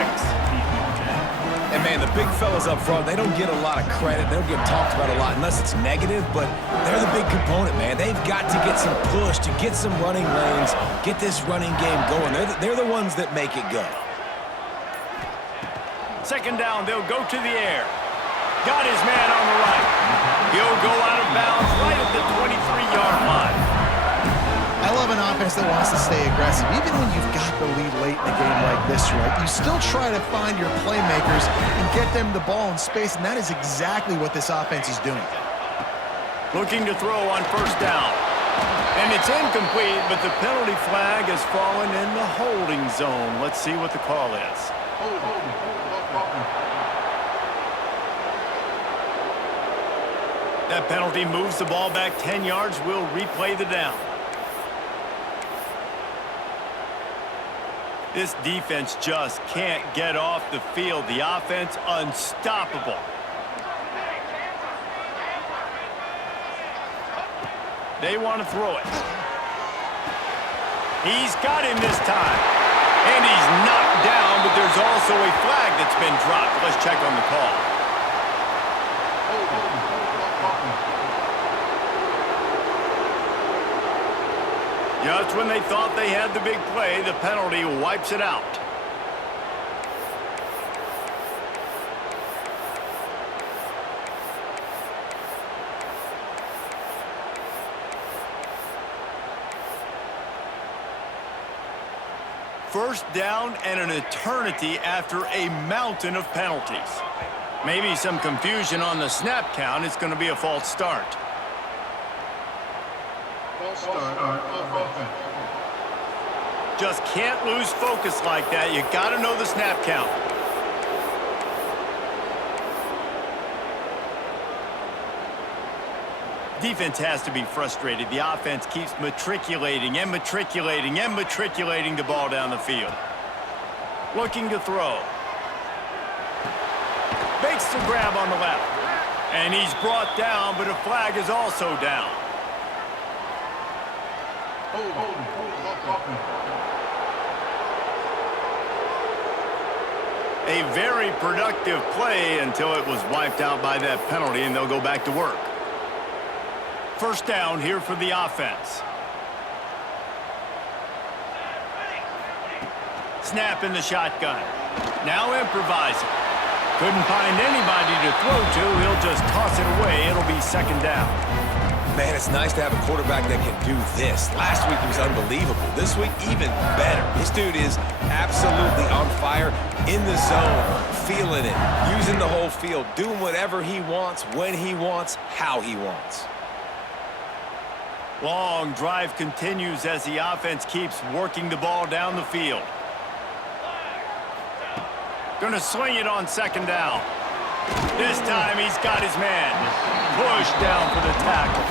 And, man, the big fellas up front, they don't get a lot of credit. They don't get talked about a lot unless it's negative, but they're the big component, man. They've got to get some push, to get some running lanes, get this running game going. They're the ones that make it go. 2nd down, they'll go to the air. Got his man on the right. He'll go out of bounds right at the 23-yard line. I love an offense that wants to stay aggressive. Even when you've got the lead late in a game like this, right, you still try to find your playmakers and get them the ball in space, and that is exactly what this offense is doing. Looking to throw on 1st down. And it's incomplete, but the penalty flag has fallen in the holding zone. Let's see what the call is. That penalty moves the ball back 10 yards. We'll replay the down. This defense just can't get off the field. The offense unstoppable. They want to throw it. He's got him this time. And he's knocked down, but there's also a flag that's been dropped. Let's check on the call. Just when they thought they had the big play, the penalty wipes it out. First down and an eternity after a mountain of penalties. Maybe some confusion on the snap count. It's going to be a false start. False start on offense. Just can't lose focus like that. You got to know the snap count. Defense has to be frustrated. The offense keeps matriculating and matriculating and matriculating the ball down the field. Looking to throw. Makes the grab on the left. And he's brought down, but a flag is also down. A very productive play until it was wiped out by that penalty, and they'll go back to work. First down here for the offense. Snap in the shotgun. Now improvising. Couldn't find anybody to throw to. He'll just toss it away. It'll be second down. Man, it's nice to have a quarterback that can do this. Last week he was unbelievable. This week, even better. This dude is absolutely on fire, in the zone, feeling it, using the whole field, doing whatever he wants, when he wants, how he wants. Long drive continues as the offense keeps working the ball down the field. Going to swing it on second down. This time he's got his man. Push down for the tackle.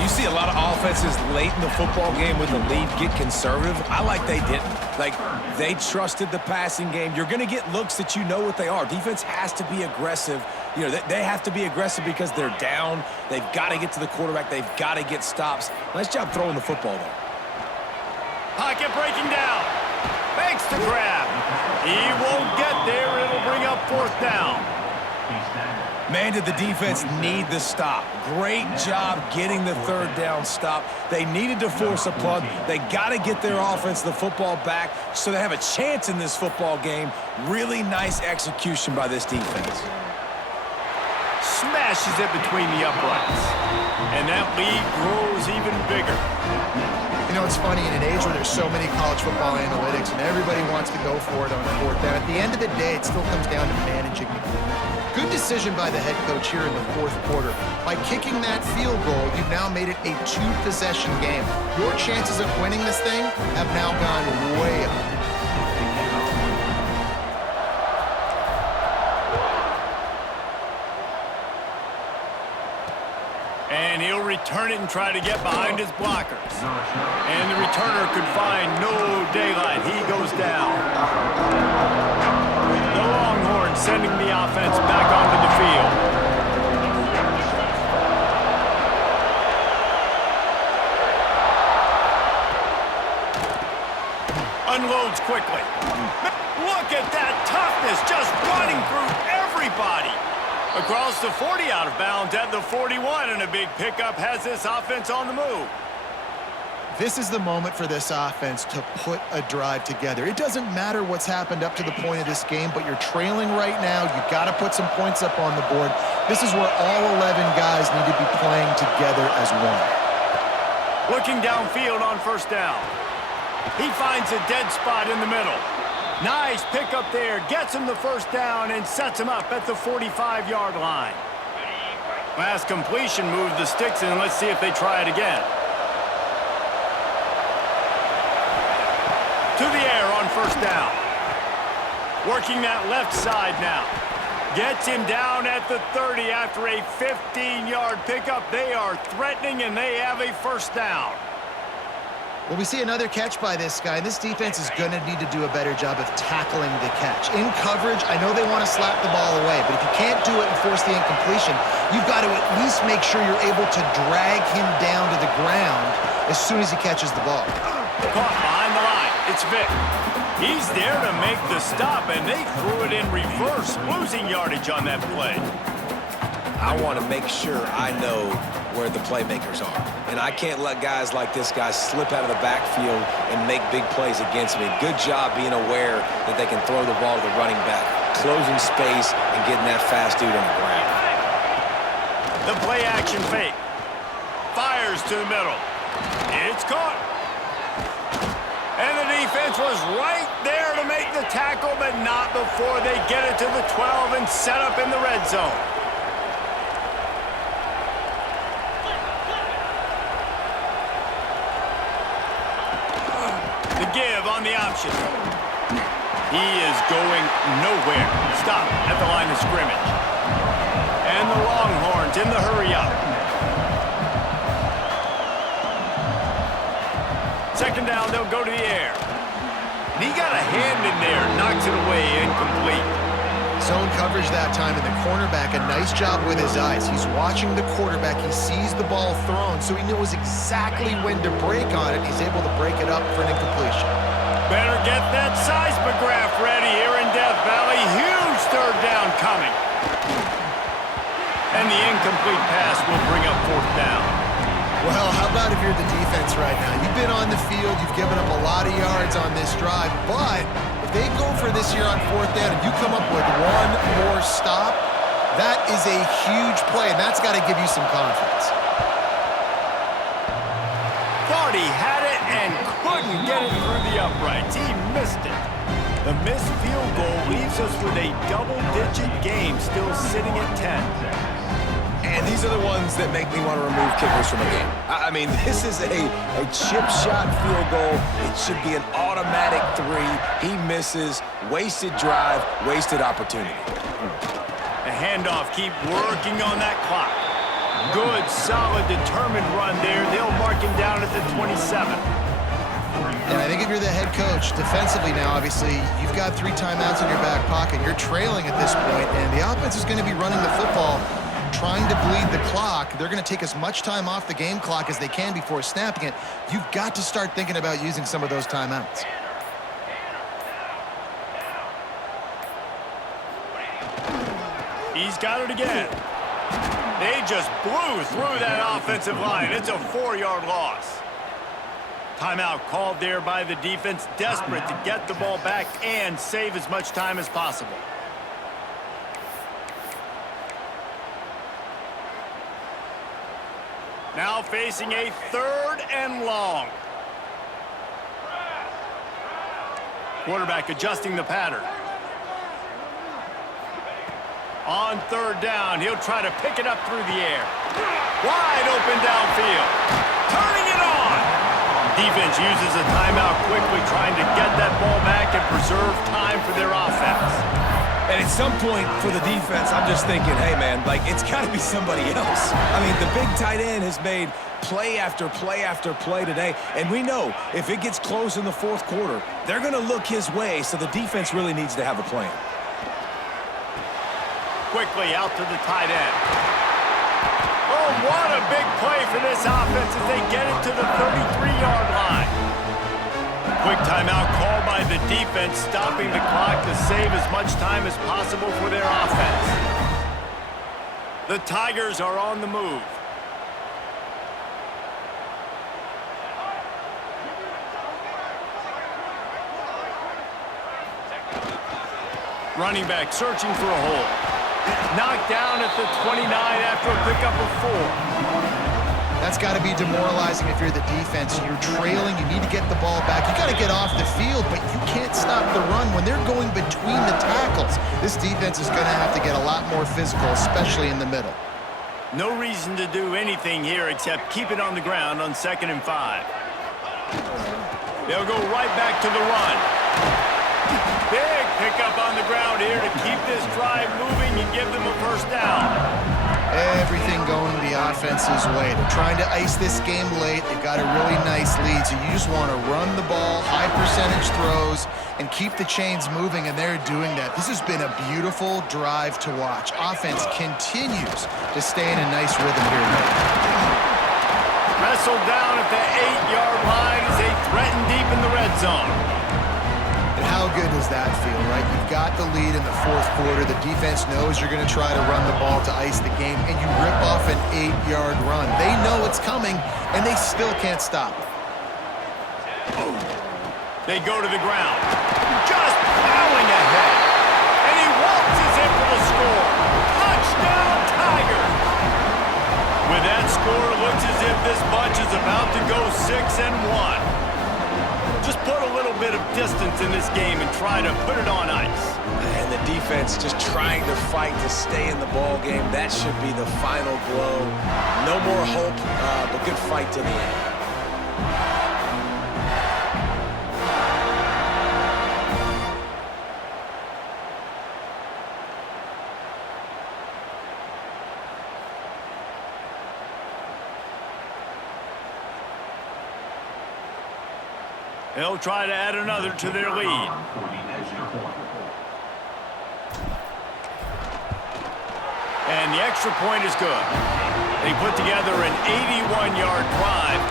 You see a lot of offenses late in the football game with the lead get conservative. I like they didn't. Like, they trusted the passing game. You're going to get looks that you know what they are. Defense has to be aggressive. You know, they have to be aggressive because they're down. They've got to get to the quarterback. They've got to get stops. Nice job throwing the football there. Pocket breaking down. Makes the grab. He won't get there. It'll bring up fourth down. Man, did the defense need the stop. Great job getting the third down stop. They needed to force a punt. They got to get their offense the football back so they have a chance in this football game. Really nice execution by this defense. Smashes it between the uprights. And that lead grows even bigger. You know, it's funny, in an age where there's so many college football analytics and everybody wants to go for it on fourth down, at the end of the day, it still comes down to managing the game. Good decision by the head coach here in the fourth quarter. By kicking that field goal, you've now made it a two-possession game. Your chances of winning this thing have now gone way up. And he'll return it and try to get behind his blockers. And the returner could find no daylight. He goes down. The Longhorns sending the offense back onto the field. Unloads quickly. Look at that toughness, just running through everybody. Across the 40, out of bounds at the 41, and a big pickup has this offense on the move. This is the moment for this offense to put a drive together. It doesn't matter what's happened up to the point of this game, but you're trailing right now. You've got to put some points up on the board. This is where all 11 guys need to be playing together as one. Looking downfield on first down. He finds a dead spot in the middle. Nice pickup there. Gets him the first down and sets him up at the 45-yard line. Last completion moved the sticks in. Let's see if they try it again. To the air on first down. Working that left side now. Gets him down at the 30 after a 15-yard pickup. They are threatening, and they have a first down. Well, we see another catch by this guy. This defense is going to need to do a better job of tackling the catch. In coverage, I know they want to slap the ball away, but if you can't do it and force the incompletion, you've got to at least make sure you're able to drag him down to the ground as soon as he catches the ball. Caught behind the line. It's Vic. He's there to make the stop, and they threw it in reverse, losing yardage on that play. I want to make sure I know where the playmakers are. And I can't let guys like this guy slip out of the backfield and make big plays against me. Good job being aware that they can throw the ball to the running back, closing space and getting that fast dude on the ground. The play action fake. Fires to the middle. It's caught. And the defense was right there to make the tackle, but not before they get it to the 12 and set up in the red zone. The give on the option. He is going nowhere. Stop at the line of scrimmage. And the Longhorns in the hurry-up. Second down, they'll go to the air. And he got a hand in there, knocks it away, incomplete. Zone coverage that time, and the cornerback, a nice job with his eyes. He's watching the quarterback. He sees the ball thrown, so he knows exactly when to break on it. He's able to break it up for an incompletion. Better get that seismograph ready here in Death Valley. Huge third down coming. And the incomplete pass will bring up fourth down. Well, how about if you're the defense right now? You've been on the field, you've given up a lot of yards on this drive, but if they go for this here on fourth down and you come up with one more stop, that is a huge play, and that's got to give you some confidence. Thought he had it and couldn't get it through the uprights. He missed it. The missed field goal leaves us with a double-digit game still sitting at 10. And these are the ones that make me want to remove kickers from a game. I mean, this is a chip shot field goal. It should be an automatic 3. He misses. Wasted drive, wasted opportunity. The handoff, keep working on that clock. Good, solid, determined run there. They'll mark him down at the 27. And I think if you're the head coach, defensively now, obviously, you've got 3 timeouts in your back pocket. You're trailing at this point, and the offense is going to be running the football, trying to bleed the clock. They're going to take as much time off the game clock as they can before snapping it. You've got to start thinking about using some of those timeouts. He's got it again. They just blew through that offensive line. It's a 4-yard loss. Timeout called there by the defense, desperate to get the ball back and save as much time as possible. Now facing a 3rd and long. Quarterback adjusting the pattern. On 3rd down, he'll try to pick it up through the air. Wide open downfield. Turning it on. Defense uses a timeout quickly, trying to get that ball back and preserve time for their offense. And at some point for the defense, I'm just thinking, hey, man, like, it's got to be somebody else. I mean, the big tight end has made play after play after play today, and we know if it gets close in the 4th quarter, they're going to look his way, so the defense really needs to have a plan. Quickly out to the tight end. Oh, what a big play for this offense as they get it to the 33-yard line. Quick timeout called by the defense, stopping the clock to save as much time as possible for their offense. The Tigers are on the move. Running back searching for a hole. Knocked down at the 29 after a pickup of 4. That's got to be demoralizing if you're the defense. You're trailing. You need to get the ball back. You got to get off the field, but you can't stop the run when they're going between the tackles. This defense is going to have to get a lot more physical, especially in the middle. No reason to do anything here except keep it on the ground on 2nd and 5. They'll go right back to the run. Big pickup on the ground here to keep this drive moving and give them a 1st down. Everything going the offense's way. They're trying to ice this game late. They've got a really nice lead, so you just want to run the ball, high percentage throws, and keep the chains moving, and they're doing that. This has been a beautiful drive to watch. Offense continues to stay in a nice rhythm here. Wrestled down at the 8-yard line as they threaten deep in the red zone. And how good does that feel, right? You've got the lead in the 4th quarter. The defense knows you're going to try to run the ball to ice the game, and you rip off an 8-yard run. They know it's coming, and they still can't stop it. They go to the ground. Just plowing ahead. And he waltzes in for the score. Touchdown, Tigers! With that score, it looks as if this bunch is about to go 6-1. Just put a little bit of distance in this game and try to put it on ice. And the defense just trying to fight to stay in the ball game. That should be the final blow. No more hope, but good fight to the end. They'll try to add another to their lead. And the extra point is good. They put together an 81-yard drive,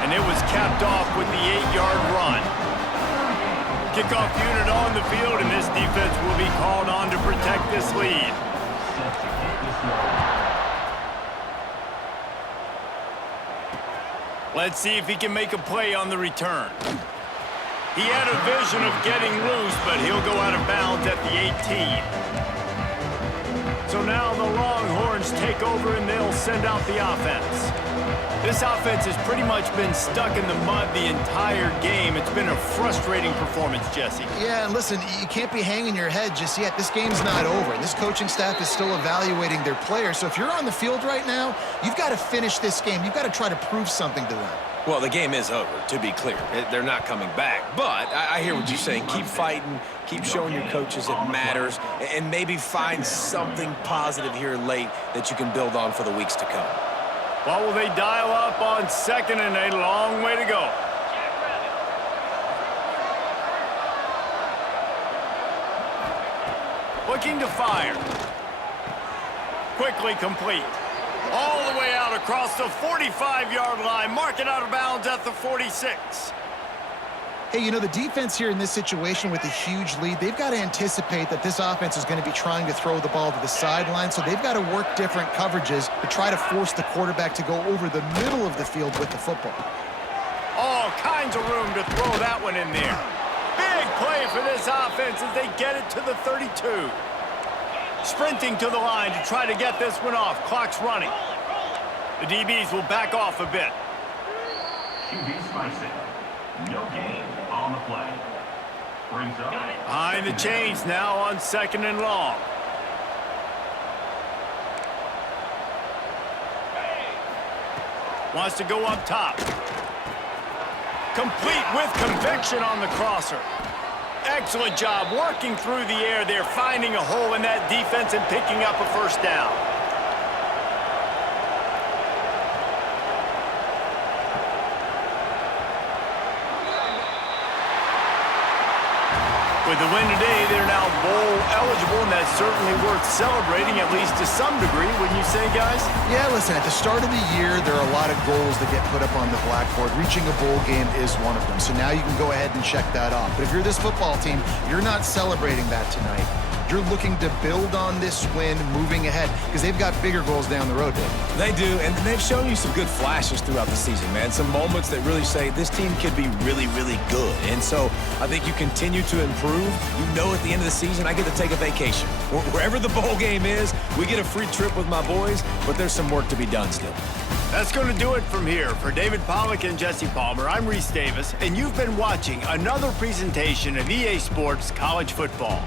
and it was capped off with the 8-yard run. Kickoff unit on the field, and this defense will be called on to protect this lead. Let's see if he can make a play on the return. He had a vision of getting loose, but he'll go out of bounds at the 18. So now the Longhorns take over and they'll send out the offense. This offense has pretty much been stuck in the mud the entire game. It's been a frustrating performance, Jesse. Yeah, and listen, you can't be hanging your head just yet. This game's not over, and this coaching staff is still evaluating their players. So if you're on the field right now, you've got to finish this game. You've got to try to prove something to them. Well, the game is over, to be clear. They're not coming back. But I hear what you're saying. Keep fighting. Keep showing your coaches it matters. And maybe find something positive here late that you can build on for the weeks to come. What will they dial up on second and a long way to go? Looking to fire. Quickly complete. All the way out across the 45-yard line. Mark it out of bounds at the 46. Hey, you know, the defense here in this situation with a huge lead, they've got to anticipate that this offense is going to be trying to throw the ball to the sideline, so they've got to work different coverages to try to force the quarterback to go over the middle of the field with the football. All kinds of room to throw that one in there. Big play for this offense as they get it to the 32. Sprinting to the line to try to get this one off. Clock's running. The DBs will back off a bit. QB spicing. No gain on the play. Brings up. Behind the chains now on second and long. Wants to go up top. Complete with conviction on the crosser. Excellent job working through the air there, finding a hole in that defense and picking up a first down. With the win today, they're now bowl eligible, and that's certainly worth celebrating, at least to some degree, wouldn't you say, guys? Yeah, listen, at the start of the year, there are a lot of goals that get put up on the blackboard. Reaching a bowl game is one of them, so now you can go ahead and check that off. But if you're this football team, you're not celebrating that tonight. You're looking to build on this win moving ahead because they've got bigger goals down the road, Dave. They do, and they've shown you some good flashes throughout the season, man. Some moments that really say this team could be really, really good. And so I think you continue to improve. You know at the end of the season, I get to take a vacation. Wherever the bowl game is, we get a free trip with my boys, but there's some work to be done still. That's going to do it from here. For David Pollack and Jesse Palmer, I'm Reese Davis, and you've been watching another presentation of EA Sports College Football.